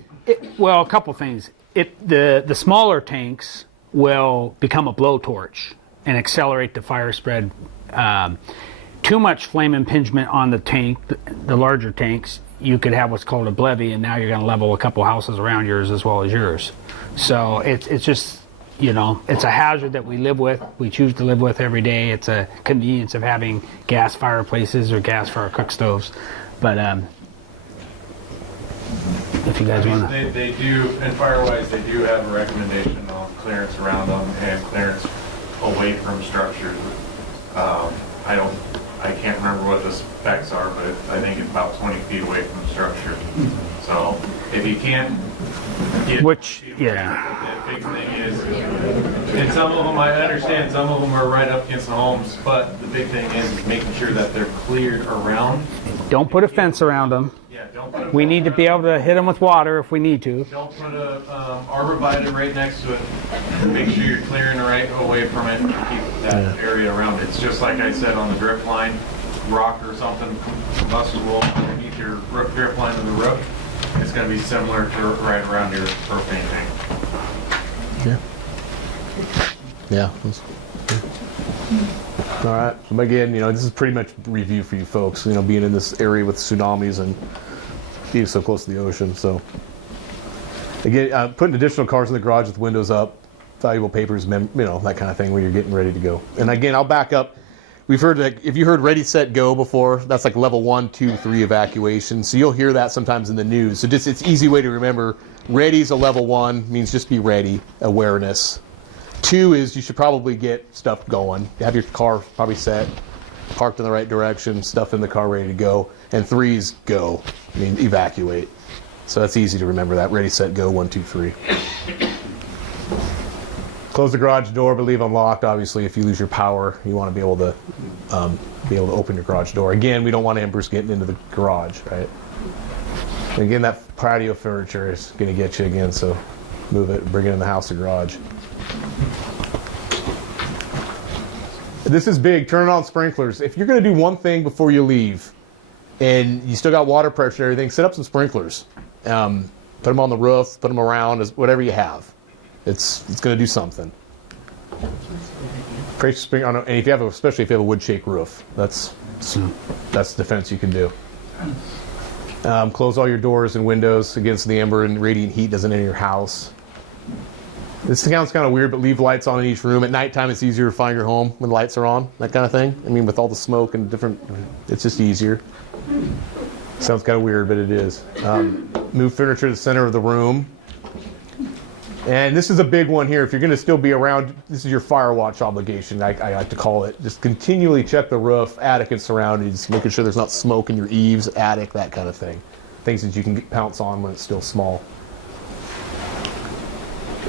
Well, a couple things. The smaller tanks will become a blowtorch and accelerate the fire spread. Too much flame impingement on the tank, the larger tanks, you could have what's called a blevy, and now you're going to level a couple houses around yours as well as yours. So it's just, you know, it's a hazard that we live with, we choose to live with every day. It's a convenience of having gas fireplaces or gas fire cook stoves. But if you guys want to. They do, and Firewise, they do have a recommendation on clearance around them and clearance away from structures. I can't remember what the specs are, but I think it's about 20 feet away from the structure. So if you can't get, the big thing is, and some of them, I understand, some of them are right up against the homes, but the big thing is making sure that they're cleared around. Don't put a fence around them. Yeah, don't put a we need to be able to hit them with water if we need to. Don't put a arborvitae right next to it. Make sure you're clearing right away from it to keep that area around it. It's just like I said on the drip line, rock or something combustible underneath your drip line of the roof. It's going to be similar to right around your propane tank. Yeah. All right. So again, you know, this is pretty much a review for you folks, you know, being in this area with tsunamis and being so close to the ocean. So again, putting additional cars in the garage with windows up, valuable papers, you know, that kind of thing when you're getting ready to go. And again, I'll back up. We've heard that if you heard ready, set, go before, that's like level 1, 2, 3 evacuation. So you'll hear that sometimes in the news. So just, it's easy way to remember. Ready is a level 1, means just be ready, awareness. 2 is you should probably get stuff going. Have your car probably set, parked in the right direction, stuff in the car ready to go. And 3 is go, I mean evacuate. So that's easy to remember that. Ready, set, go, 1, 2, 3. Close the garage door, but leave unlocked. Obviously, if you lose your power, you want to be able to open your garage door. Again, we don't want embers getting into the garage, right? And again, that patio furniture is going to get you again, so move it, bring it in the house or garage. This is big. Turn on sprinklers. If you're going to do one thing before you leave, and you still got water pressure and everything, set up some sprinklers. Put them on the roof, put them around, whatever you have. It's going to do something. And if you have, especially if you have a wood shake roof, that's defense you can do. Close all your doors and windows against the ember and radiant heat doesn't enter your house. This sounds kind of weird, but leave lights on in each room. At nighttime, it's easier to find your home when the lights are on, that kind of thing. I mean, with all the smoke and different, it's just easier. Sounds kind of weird, but it is. Move furniture to the center of the room. And this is a big one here. If you're going to still be around, this is your fire watch obligation, I like to call it. Just continually check the roof, attic, and surroundings, making sure there's not smoke in your eaves, attic, that kind of thing. Things that you can pounce on when it's still small,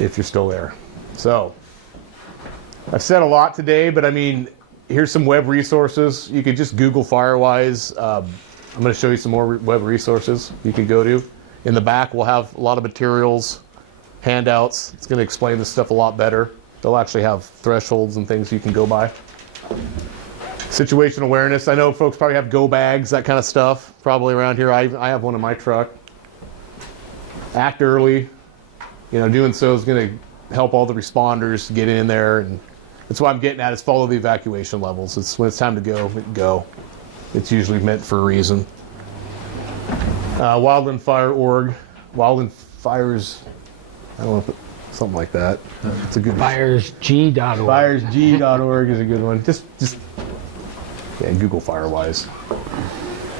if you're still there. So, I've said a lot today, but I mean, here's some web resources. You could just Google Firewise. I'm going to show you some more web resources you can go to. In the back, we'll have a lot of materials, handouts. It's going to explain this stuff a lot better. They'll actually have thresholds and things you can go by. Situational awareness. I know folks probably have go bags, that kind of stuff, probably around here. I have one in my truck. Act early. You know, doing so is going to help all the responders get in there, and that's what I'm getting at, is follow the evacuation levels. It's when it's time to go, go. It's usually meant for a reason. Wildland Fire Org. Wildland Fires, I don't know if it, something like that. It's a good Firesg.org. Firesg.org is a good one. Just yeah, Google Firewise.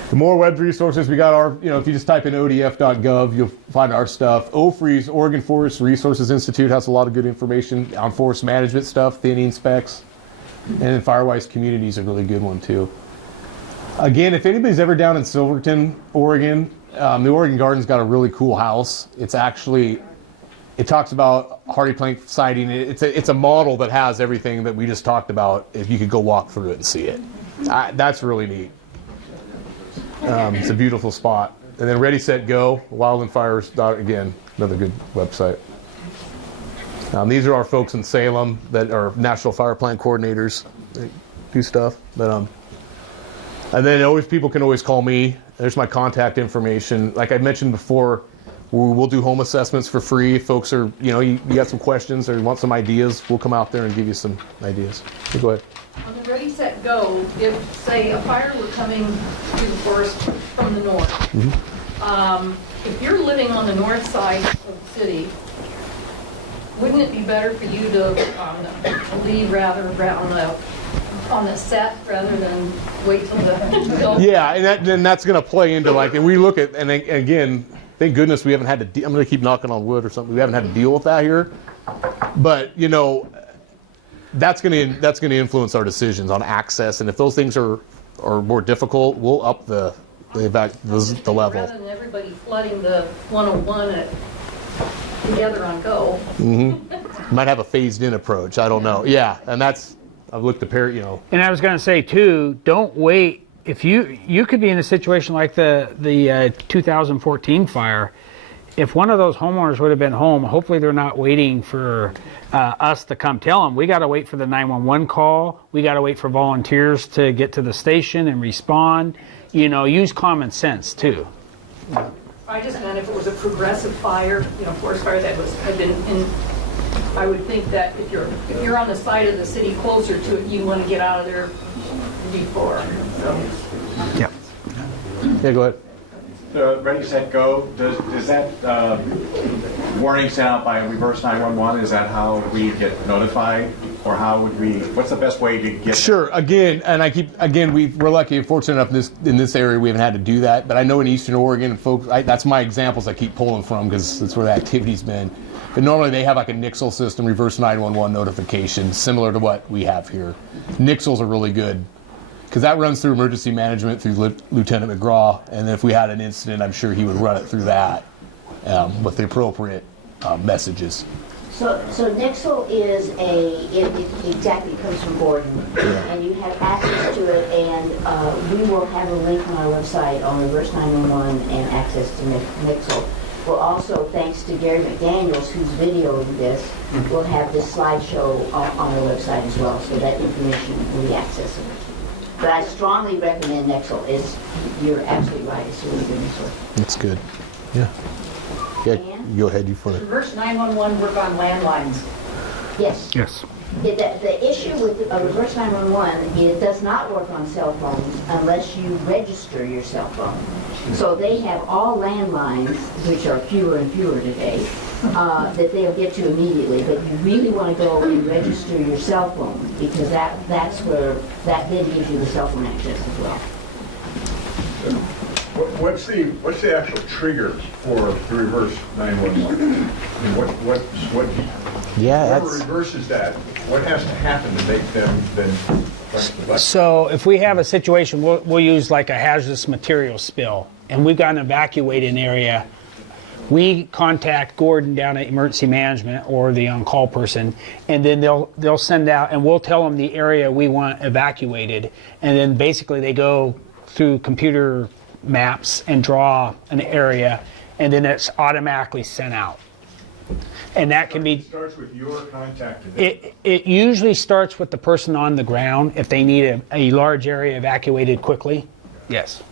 The more web resources we got, our, if you just type in odf.gov, you'll find our stuff. OFRE's, Oregon Forest Resources Institute, has a lot of good information on forest management stuff, thinning specs, and then Firewise Communities is a really good one too. Again, if anybody's ever down in Silverton, Oregon, the Oregon Garden's got a really cool house. It's actually, it talks about hardy plank siding. It's a model that has everything that we just talked about. If you could go walk through it and see it, that's really neat. It's a beautiful spot. And then Ready, Set, Go, Wildland Fires, again, another good website. These are our folks in Salem that are National Fire Plant coordinators. They do stuff. But, and then always, people can always call me. There's my contact information. Like I mentioned before, we'll do home assessments for free. If folks are, you got some questions or you want some ideas, we'll come out there and give you some ideas. So go ahead. On the Ready, Set, Go, if, say, a fire were coming through the forest from the north, if you're living on the north side of the city, wouldn't it be better for you to leave rather on the set rather than wait till the Yeah, and that's going to play into and we look at, and again, thank goodness we haven't had to, I'm going to keep knocking on wood or something, we haven't had to deal with that here. But, that's going to influence our decisions on access, and if those things are more difficult, we'll up the level. Rather than everybody flooding the 101 together on Go. Might have a phased-in approach. I don't know. Yeah, and I've looked at And I was going to say too, don't wait. If you could be in a situation like the 2014 fire. If one of those homeowners would have been home, hopefully they're not waiting for us to come tell them. We got to wait for the 911 call. We got to wait for volunteers to get to the station and respond. Use common sense too. I just meant if it was a progressive fire, forest fire that had been in. I would think that if you're on the side of the city closer to it, you want to get out of there before. So. Yeah. Yeah. Go ahead. The Ready, Set, Go, does that warning sent out by reverse 911, is that how we get notified? Or what's the best way to get? Sure, again, we're lucky and fortunate enough in this area we haven't had to do that, but I know in Eastern Oregon, folks, that's my examples I keep pulling from because that's where the activity's been. But normally they have like a Nixle system, reverse 911 notification, similar to what we have here. Nixles are really good, because that runs through emergency management through Lieutenant McGraw, and if we had an incident, I'm sure he would run it through that with the appropriate messages. So Nixle is it exactly comes from Gordon, and you have access to it, and we will have a link on our website on Reverse 911 and access to Nixle. We'll also, thanks to Gary McDaniels, who's videoing this, we'll have this slideshow on our website as well, so that information will be accessible. But I strongly recommend Nixle. You're absolutely right. It's a really good resource. That's good. Yeah. Yeah. Go ahead. You want to. Reverse 911 work on landlines. Yes. Yes. The issue with Reverse 911, it does not work on cell phones unless you register your cell phone. So they have all landlines, which are fewer and fewer today, that they'll get to immediately. But you really want to go and register your cell phone, because that then gives you the cell phone access as well. What's the actual trigger for the reverse 911? I mean, what Yeah, whoever that's. reverses that, what has to happen to make them then press the button? So if we have a situation, we'll use like a hazardous material spill, and we've got an evacuating area. We contact Gordon down at Emergency Management or the on-call person, and then they'll send out, and we'll tell them the area we want evacuated, and then basically they go through computer maps and draw an area, and then it's automatically sent out. And that can be. It starts with your contact. It usually starts with the person on the ground if they need a large area evacuated quickly. Yes.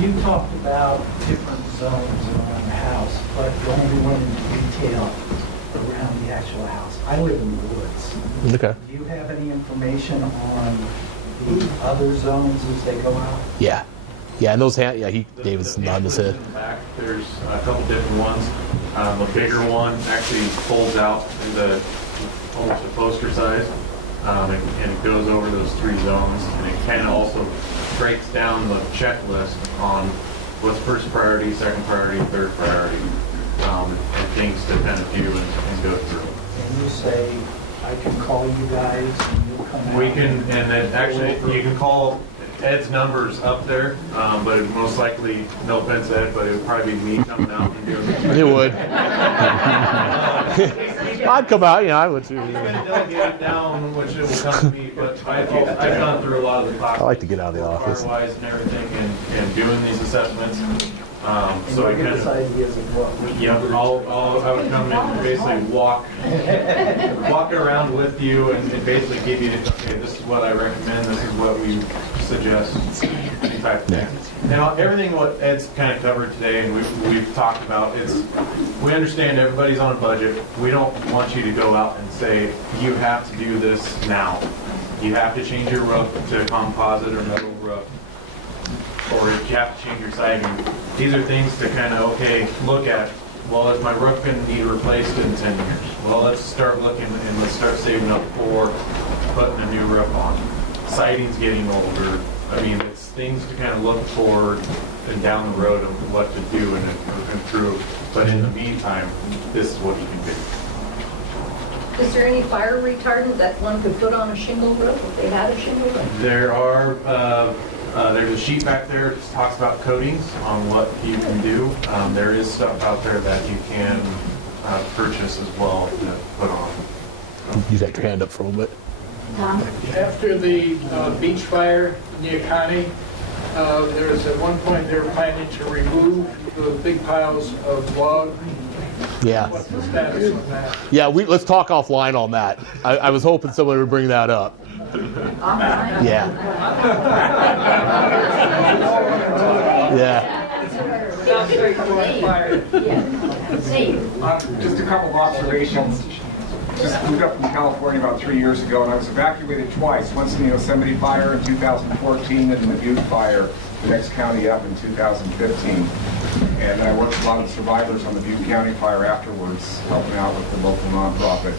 You talked about different zones around the house, but you only went into detail around the actual house. I live in the woods. Okay. Do you have any information on the other zones as they go out? Yeah. Yeah, and those David's nodding his head. In the back, there's a couple different ones. A bigger one actually folds out into almost a poster size, and it goes over those 3 zones, and it kind of also breaks down the checklist on what's first priority, second priority, third priority, and things to kind of do and go through. And you say, I can call you guys and you'll come out? We can, and then actually, you can call Ed's number's up there, but it most likely, no offense Ed, but it would probably be me coming out and doing it. It would. I'd come out, I would too. I'm going to delegate it down, which it will come to me, but I've gone through a lot of the classes. I like to get out of the office. Car-wise and everything, and doing these assessments. So I kind of, ideas of what? yeah, I would come in and basically walk around with you and basically give you, okay, this is what I recommend, this is what we suggest, any type of thing. Now, everything what Ed's kind of covered today and we've talked about, we understand everybody's on a budget. We don't want you to go out and say, you have to do this now. You have to change your roof to a composite or metal roof, or if you have to change your siding. These are things to kind of, okay, look at, well, is my roof going to need replaced in 10 years? Well, let's start looking and let's start saving up for putting a new roof on. Siding's getting older. I mean, it's things to kind of look forward and down the road of what to do and improve. But in the meantime, this is what you can do. Is there any fire retardant that one could put on a shingle roof if they had a shingle roof? There are, there's a sheet back there that talks about coatings on what you can do. There is stuff out there that you can purchase as well to put on. You'd have your hand up for a little bit. Tom? After the beach fire in the Yakani, there was at one point they were planning to remove the big piles of log. Yeah. What's the status on that? Yeah, let's talk offline on that. I was hoping somebody would bring that up. Yeah. Yeah. Just a couple of observations. Just moved up from California about 3 years ago, and I was evacuated twice. Once in the Yosemite fire in 2014, and the Butte fire, the next county up in 2015. And I worked with a lot of survivors on the Butte County fire afterwards, helping out with the local nonprofit.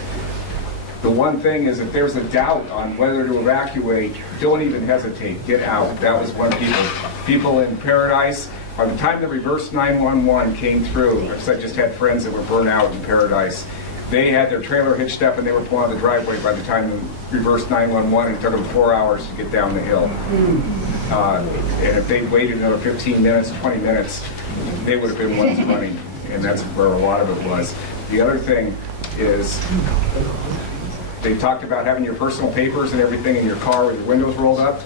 The one thing is, if there's a doubt on whether to evacuate, don't even hesitate. Get out. That was one people in Paradise. By the time the reverse 911 came through, because I just had friends that were burned out in Paradise, they had their trailer hitched up and they were pulling out the driveway by the time the reverse 911, it took them 4 hours to get down the hill. And if they'd waited another 15 minutes, 20 minutes, they would have been ones running, and that's where a lot of it was. The other thing is, they talked about having your personal papers and everything in your car with your windows rolled up.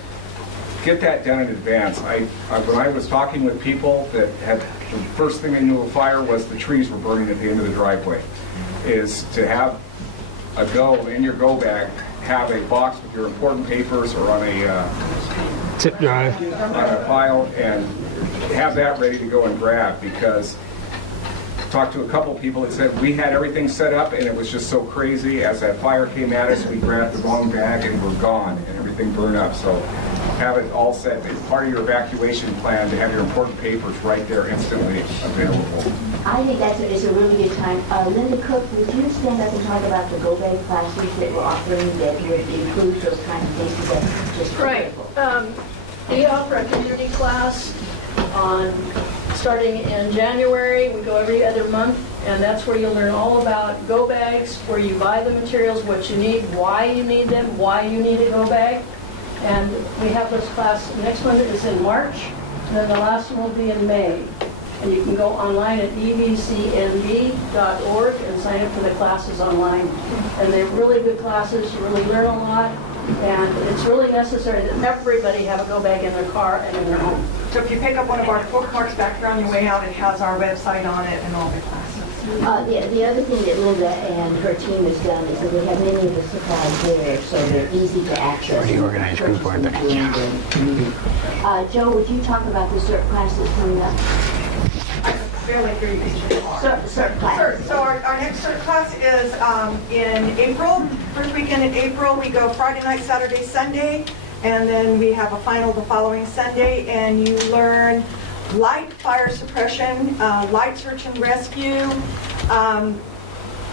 Get that done in advance. When I was talking with people that had, the first thing they knew of fire was the trees were burning at the end of the driveway, is to have a in your go bag, have a box with your important papers or on a zip drive, on a file, and have that ready to go and grab. Because talked to a couple people that said we had everything set up and it was just so crazy. As that fire came at us, we grabbed the wrong bag and we're gone and everything burned up. So have it all set. It's part of your evacuation plan to have your important papers right there instantly available. I think it's a really good time. Linda Cook, would you stand up and talk about the Go Bag classes that we're offering that would include those kinds of things? That's just Right. We offer a community class starting in January. We go every other month, and that's where you'll learn all about go bags, where you buy the materials, what you need, why you need them, why you need a go bag. And we have this class, the next one is in March, and then the last one will be in May. And you can go online at evcnb.org and sign up for the classes online. And they're really good classes, you really learn a lot, and it's really necessary that everybody have a go bag in their car and in their home. So if you pick up one of our bookmarks back there on your way out, it has our website on it and all the classes. The other thing that Linda and her team has done is that they have many of the supplies there, so they're easy to access. Already organized group, aren't they? Joe, would you talk about the CERT class that's coming up? Barely hear you. CERT class. CERT. So our next CERT class is in April. First weekend in April, we go Friday night, Saturday, Sunday, and then we have a final the following Sunday, and you learn light fire suppression, light search and rescue,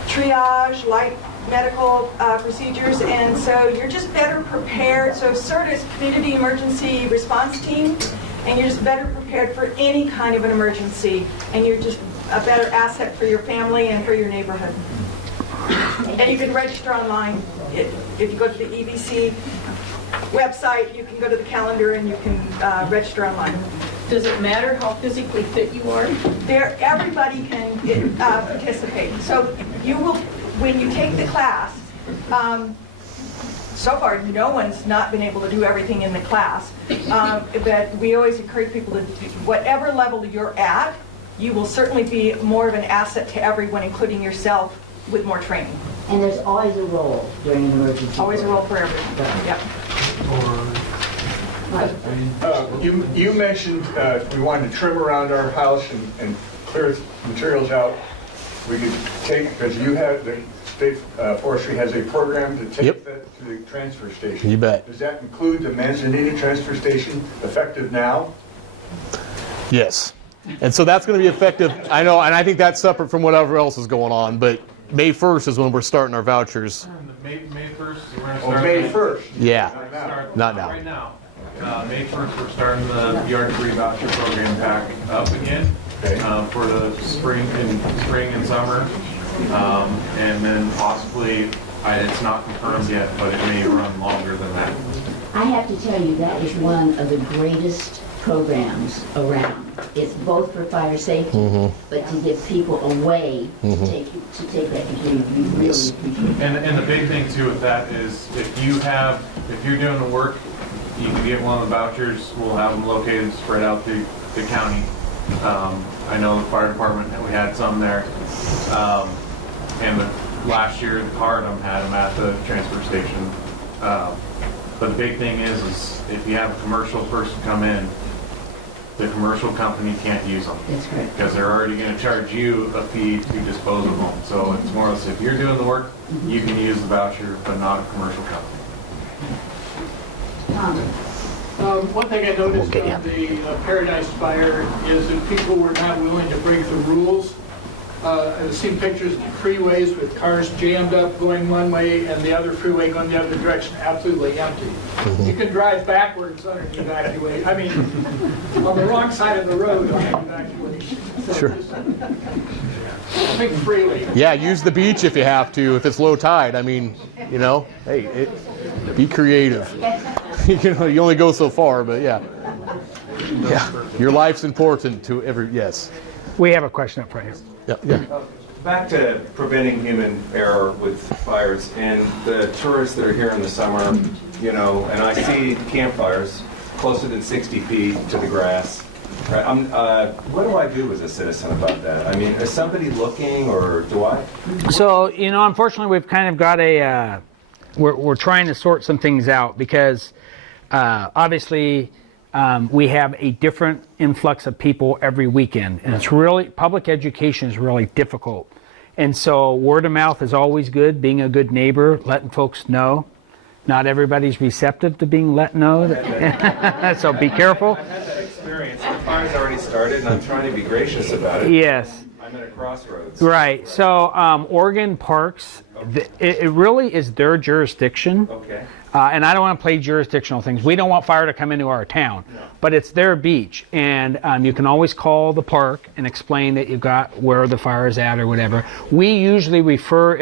triage, light medical procedures, and so you're just better prepared. So CERT is Community Emergency Response Team, and you're just better prepared for any kind of an emergency, and you're just a better asset for your family and for your neighborhood. And you can register online. If you go to the EVC website, you can go to the calendar and you can register online. Does it matter how physically fit you are? Everybody can participate. So you will, when you take the class, so far no one's not been able to do everything in the class, but we always encourage people to do whatever level you're at, you will certainly be more of an asset to everyone, including yourself, with more training. And there's always a role during an emergency. Always a role for everyone. Yep. You mentioned if we wanted to trim around our house and clear materials out, we could take, because you have, the state forestry has a program to take that to the transfer station. You bet. Does that include the Manzanita transfer station effective now? Yes. And so that's going to be effective, I know, and I think that's separate from whatever else is going on, but May 1st is when we're starting our vouchers. May 1st, we're going to Oh, start. May 1st? Yeah. Not now. Right now. May 1st, we're starting the yard debris voucher program back up again for the spring and summer. And then possibly, it's not confirmed yet, but it may run longer than that. I have to tell you, that is one of the greatest programs around. It's both for fire safety, but to give people a way to take that community. We really appreciate it. And the big thing too with that is if you're doing the work, you can get one of the vouchers. We'll have them located spread out through the county. I know the fire department, we had some there. And last year, the Cardam had them at the transfer station. But the big thing is if you have a commercial person come in, the commercial company can't use them. That's correct. Because they're already going to charge you a fee to dispose of them. So it's more or less if you're doing the work, you can use the voucher, but not a commercial company. One thing I noticed on the Paradise Fire is that people were not willing to break the rules. I've seen pictures of freeways with cars jammed up going one way and the other freeway going the other direction, absolutely empty. You can drive backwards on an evacuation. I mean, on the wrong side of the road on an evacuation. So Sure. Think freely. Yeah, use the beach if you have to, if it's low tide. I mean, you know, hey, be creative. You know, you only go so far, but yeah. Yeah, your life's important to every, yes. We have a question up front here. Yeah. Back to preventing human error with fires and the tourists that are here in the summer, you know, and I see campfires closer than 60 feet to the grass. Right? What do I do as a citizen about that? I mean, is somebody looking, or do I? So, you know, unfortunately, we've kind of got a, we're trying to sort some things out because obviously we have a different influx of people every weekend, and it's really, public education is really difficult. And so word of mouth is always good, being a good neighbor, letting folks know. Not everybody's receptive to being let know, so be careful. I've had that experience. The fire's already started, and I'm trying to be gracious about it. Yes. I'm at a crossroads. Right. So Oregon Parks, it really is their jurisdiction. Okay. And I don't want to play jurisdictional things. We don't want fire to come into our town, but it's their beach, and you can always call the park and explain that you've got where the fire is at or whatever. We usually refer,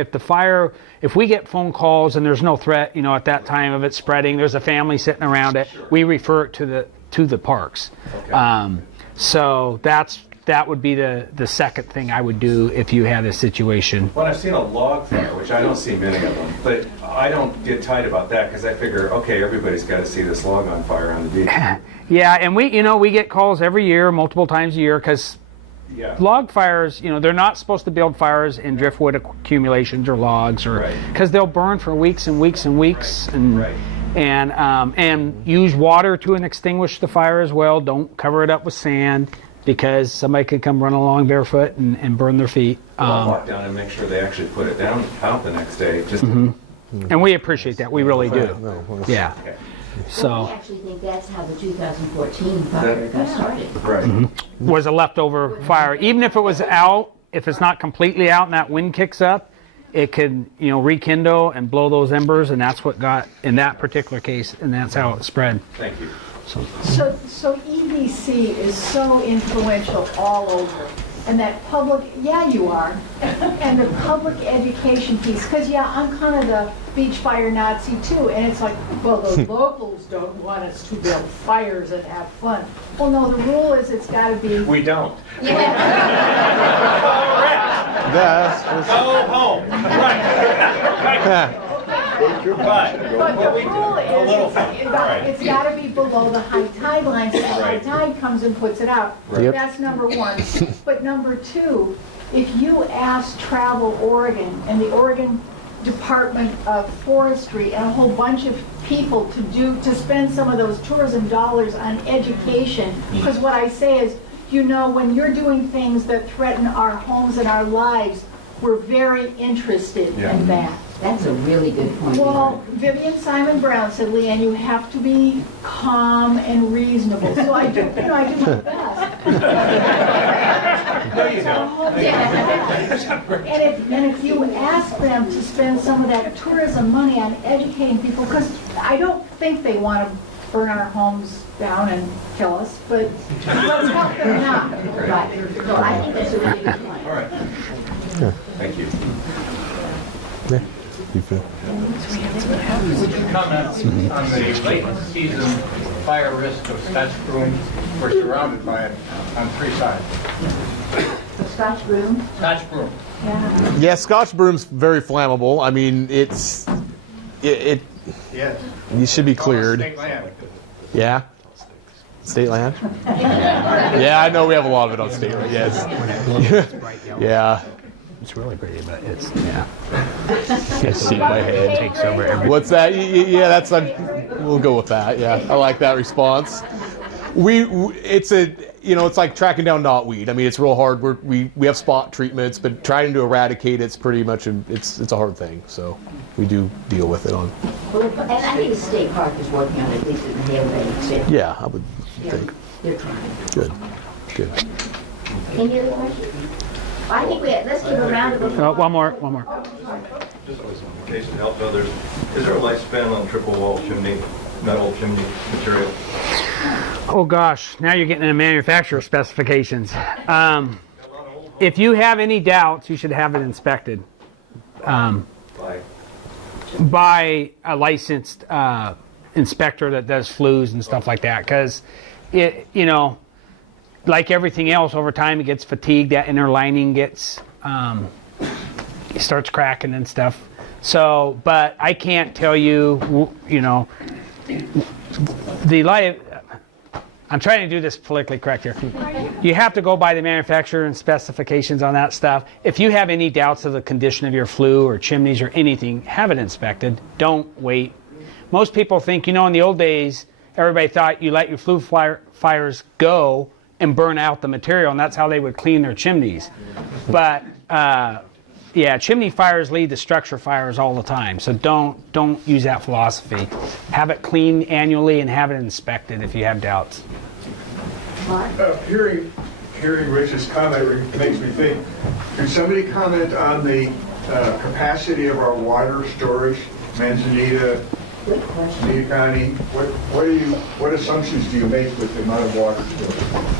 if we get phone calls and there's no threat, you know, at that time of it spreading, there's a family sitting around it, we refer it to the parks. Okay. So that would be the second thing I would do if you had a situation. Well, I've seen a log fire, which I don't see many of them, but I don't get tight about that because I figure, okay, everybody's got to see this log on fire on the beach. Yeah, and we get calls every year, multiple times a year, because log fires, you know, they're not supposed to build fires in driftwood accumulations or logs, or because they'll burn for weeks and weeks and weeks, and use water to extinguish the fire as well. Don't cover it up with sand, because somebody could come run along barefoot and burn their feet. I'll walk down and make sure they actually put it out the next day. Just and we appreciate that. We really do. Yeah. Okay. So we actually think that's how the 2014 fire got started. Right. Was a leftover fire. Even if it was out, if it's not completely out and that wind kicks up, it could, you know, rekindle and blow those embers, and that's what got in that particular case, and that's how it spread. Thank you. So EDC is so influential all over, and that public, you are, and the public education piece, because I'm kind of the beach fire Nazi too, and it's like, well, the locals don't want us to build fires and have fun. Well, no, the rule is it's got to be. We don't. Go home. Right. But the rule is it's got to be below the high tide line, so the high tide comes and puts it out. Yep. That's number one. But number two, if you ask Travel Oregon and the Oregon Department of Forestry and a whole bunch of people to spend some of those tourism dollars on education, because what I say is, you know, when you're doing things that threaten our homes and our lives, we're very interested in that. That's a really good point. Well, Vivian Simon Brown said, Leanne, you have to be calm and reasonable. So I do my best. No, you don't. And if you ask them to spend some of that tourism money on educating people, because I don't think they want to burn our homes down and kill us, but let's help them not. Right. So I think that's a really good point. All right. Thank you. Would you comment on the late season fire risk of Scotch broom? We're surrounded by it on three sides. The Scotch broom? Scotch broom. Yeah, Scotch broom's very flammable. I mean, it Yes. you should be cleared. State land. Yeah. State land? Yeah, I know we have a lot of it on state land. Yes. Yeah. It's really pretty, but it's I see my head. It takes over everything. What's that? Yeah, that's we'll go with that. Yeah, I like that response. It's like tracking down knotweed. I mean, it's real hard. We have spot treatments, but trying to eradicate it's pretty much it's a hard thing. So we do deal with it on. Well, and I think the state park is working on it, at least in the Hale Bay. Yeah, I would think. They're trying. Good. Any other questions? I think let's give a round of applause. One more. Just in case it helps others, is there a lifespan on triple wall chimney, metal chimney material? Oh gosh, now you're getting into manufacturer specifications. If you have any doubts, you should have it inspected by a licensed inspector that does flues and stuff like that. Because you know, like everything else, over time it gets fatigued. That inner lining gets, it starts cracking and stuff. So, but I can't tell you, you know, I'm trying to do this politically correct here. You have to go by the manufacturer and specifications on that stuff. If you have any doubts of the condition of your flue or chimneys or anything, have it inspected. Don't wait. Most people think, you know, in the old days, everybody thought you let your flue fires go and burn out the material, and that's how they would clean their chimneys. But yeah, chimney fires lead to structure fires all the time, so don't use that philosophy. Have it cleaned annually and have it inspected if you have doubts. Hearing Rich's comment makes me think, could somebody comment on the capacity of our water storage, Manzanita, Sonoma County? What assumptions do you make with the amount of water storage?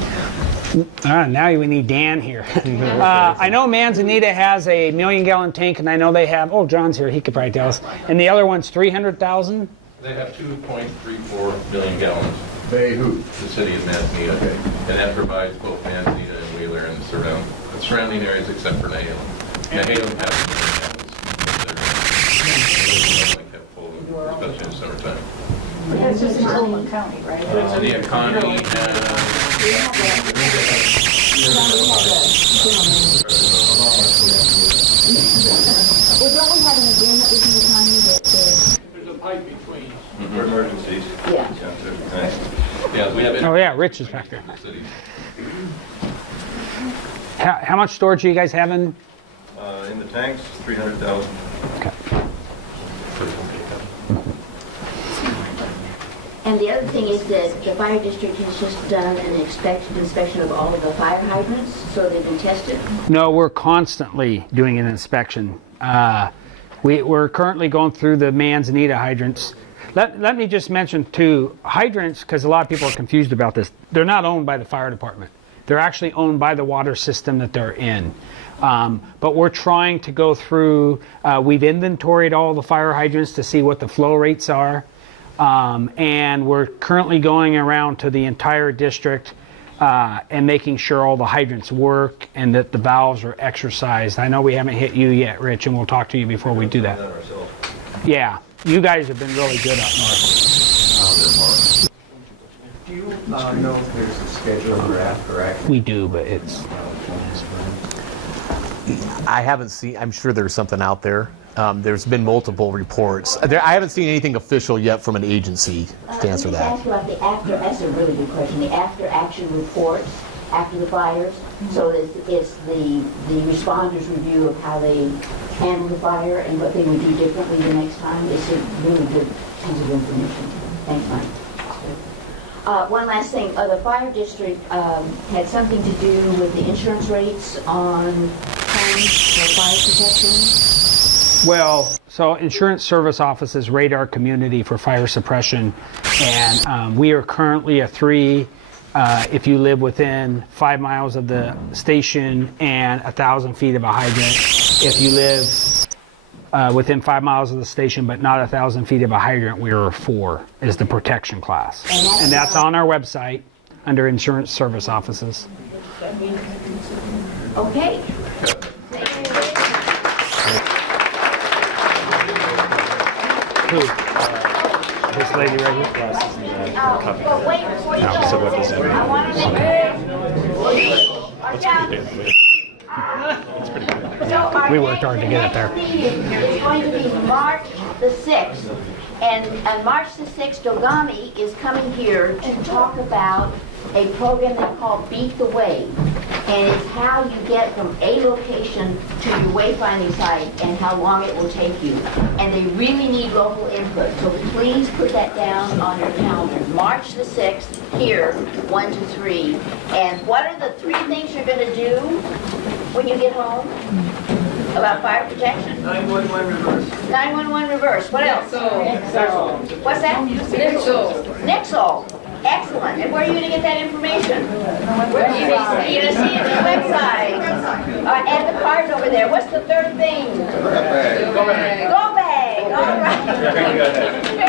Now we need Dan here. I know Manzanita has a 1 million gallon tank, and I know they have, oh, John's here, he could probably tell us. And the other one's 300,000? They have 2.34 million gallons. They who? The city of Manzanita. Okay. And that provides both Manzanita and Wheeler and the surrounding areas except for Nahalem. Nahalem has 1 million gallons. They're full, especially in the summertime. That's just in Oklahoma County, right? The economy Well, don't we have an agreement with the economy that There's a pipe between. For emergencies. Yeah. Yeah, we have. Oh yeah, Rich is back there. How much storage do you guys have in? In the tanks, 300,000. Okay. And the other thing is that the fire district has just done an inspection of all of the fire hydrants, so they've been tested. No, we're constantly doing an inspection. We're currently going through the Manzanita hydrants. Let me just mention too, hydrants, because a lot of people are confused about this. They're not owned by the fire department. They're actually owned by the water system that they're in. But we're trying to go through, we've inventoried all the fire hydrants to see what the flow rates are. And we're currently going around to the entire district and making sure all the hydrants work and that the valves are exercised. I know we haven't hit you yet, Rich, and we'll talk to you before we do that. Yeah, you guys have been really good up north. Do you know if there's a schedule for after action? We do, but it's... I haven't seen, I'm sure there's something out there. There's been multiple reports. I haven't seen anything official yet from an agency to answer that. Ask about the after, that's a really good question, the after-action reports after the fires. So it's the responders' review of how they handled the fire and what they would do differently the next time. It's a really good piece of information. Thanks, Mike. One last thing, the fire district had something to do with the insurance rates on homes for fire protection. Well, so insurance service offices rate our community for fire suppression, and we are currently a 3 if you live within 5 miles of the station and 1,000 feet of a hydrant. If you live within 5 miles of the station but not 1,000 feet of a hydrant, we are a 4 is the protection class. And that's on our website under insurance service offices. Okay. Who? This lady right here? Well, wait, before you go, I want to make We worked hard to get it there. It's going to be March the 6th. And on March the 6th, Dogami is coming here to talk about a program they call Beat the Wave. And it's how you get from a location to your wayfinding site and how long it will take you. And they really need local input. So please put that down on your calendar. March the 6th, here, 1 to 3. And what are the 3 things you're going to do when you get home about fire protection? 911 reverse. 911 reverse. What else? Nixol. What's that? Nixol. Nixol. Excellent. And where are you going to get that information? You're going to see it on the website. And the cards over there. What's the third thing? Go bag. Go bag. All right.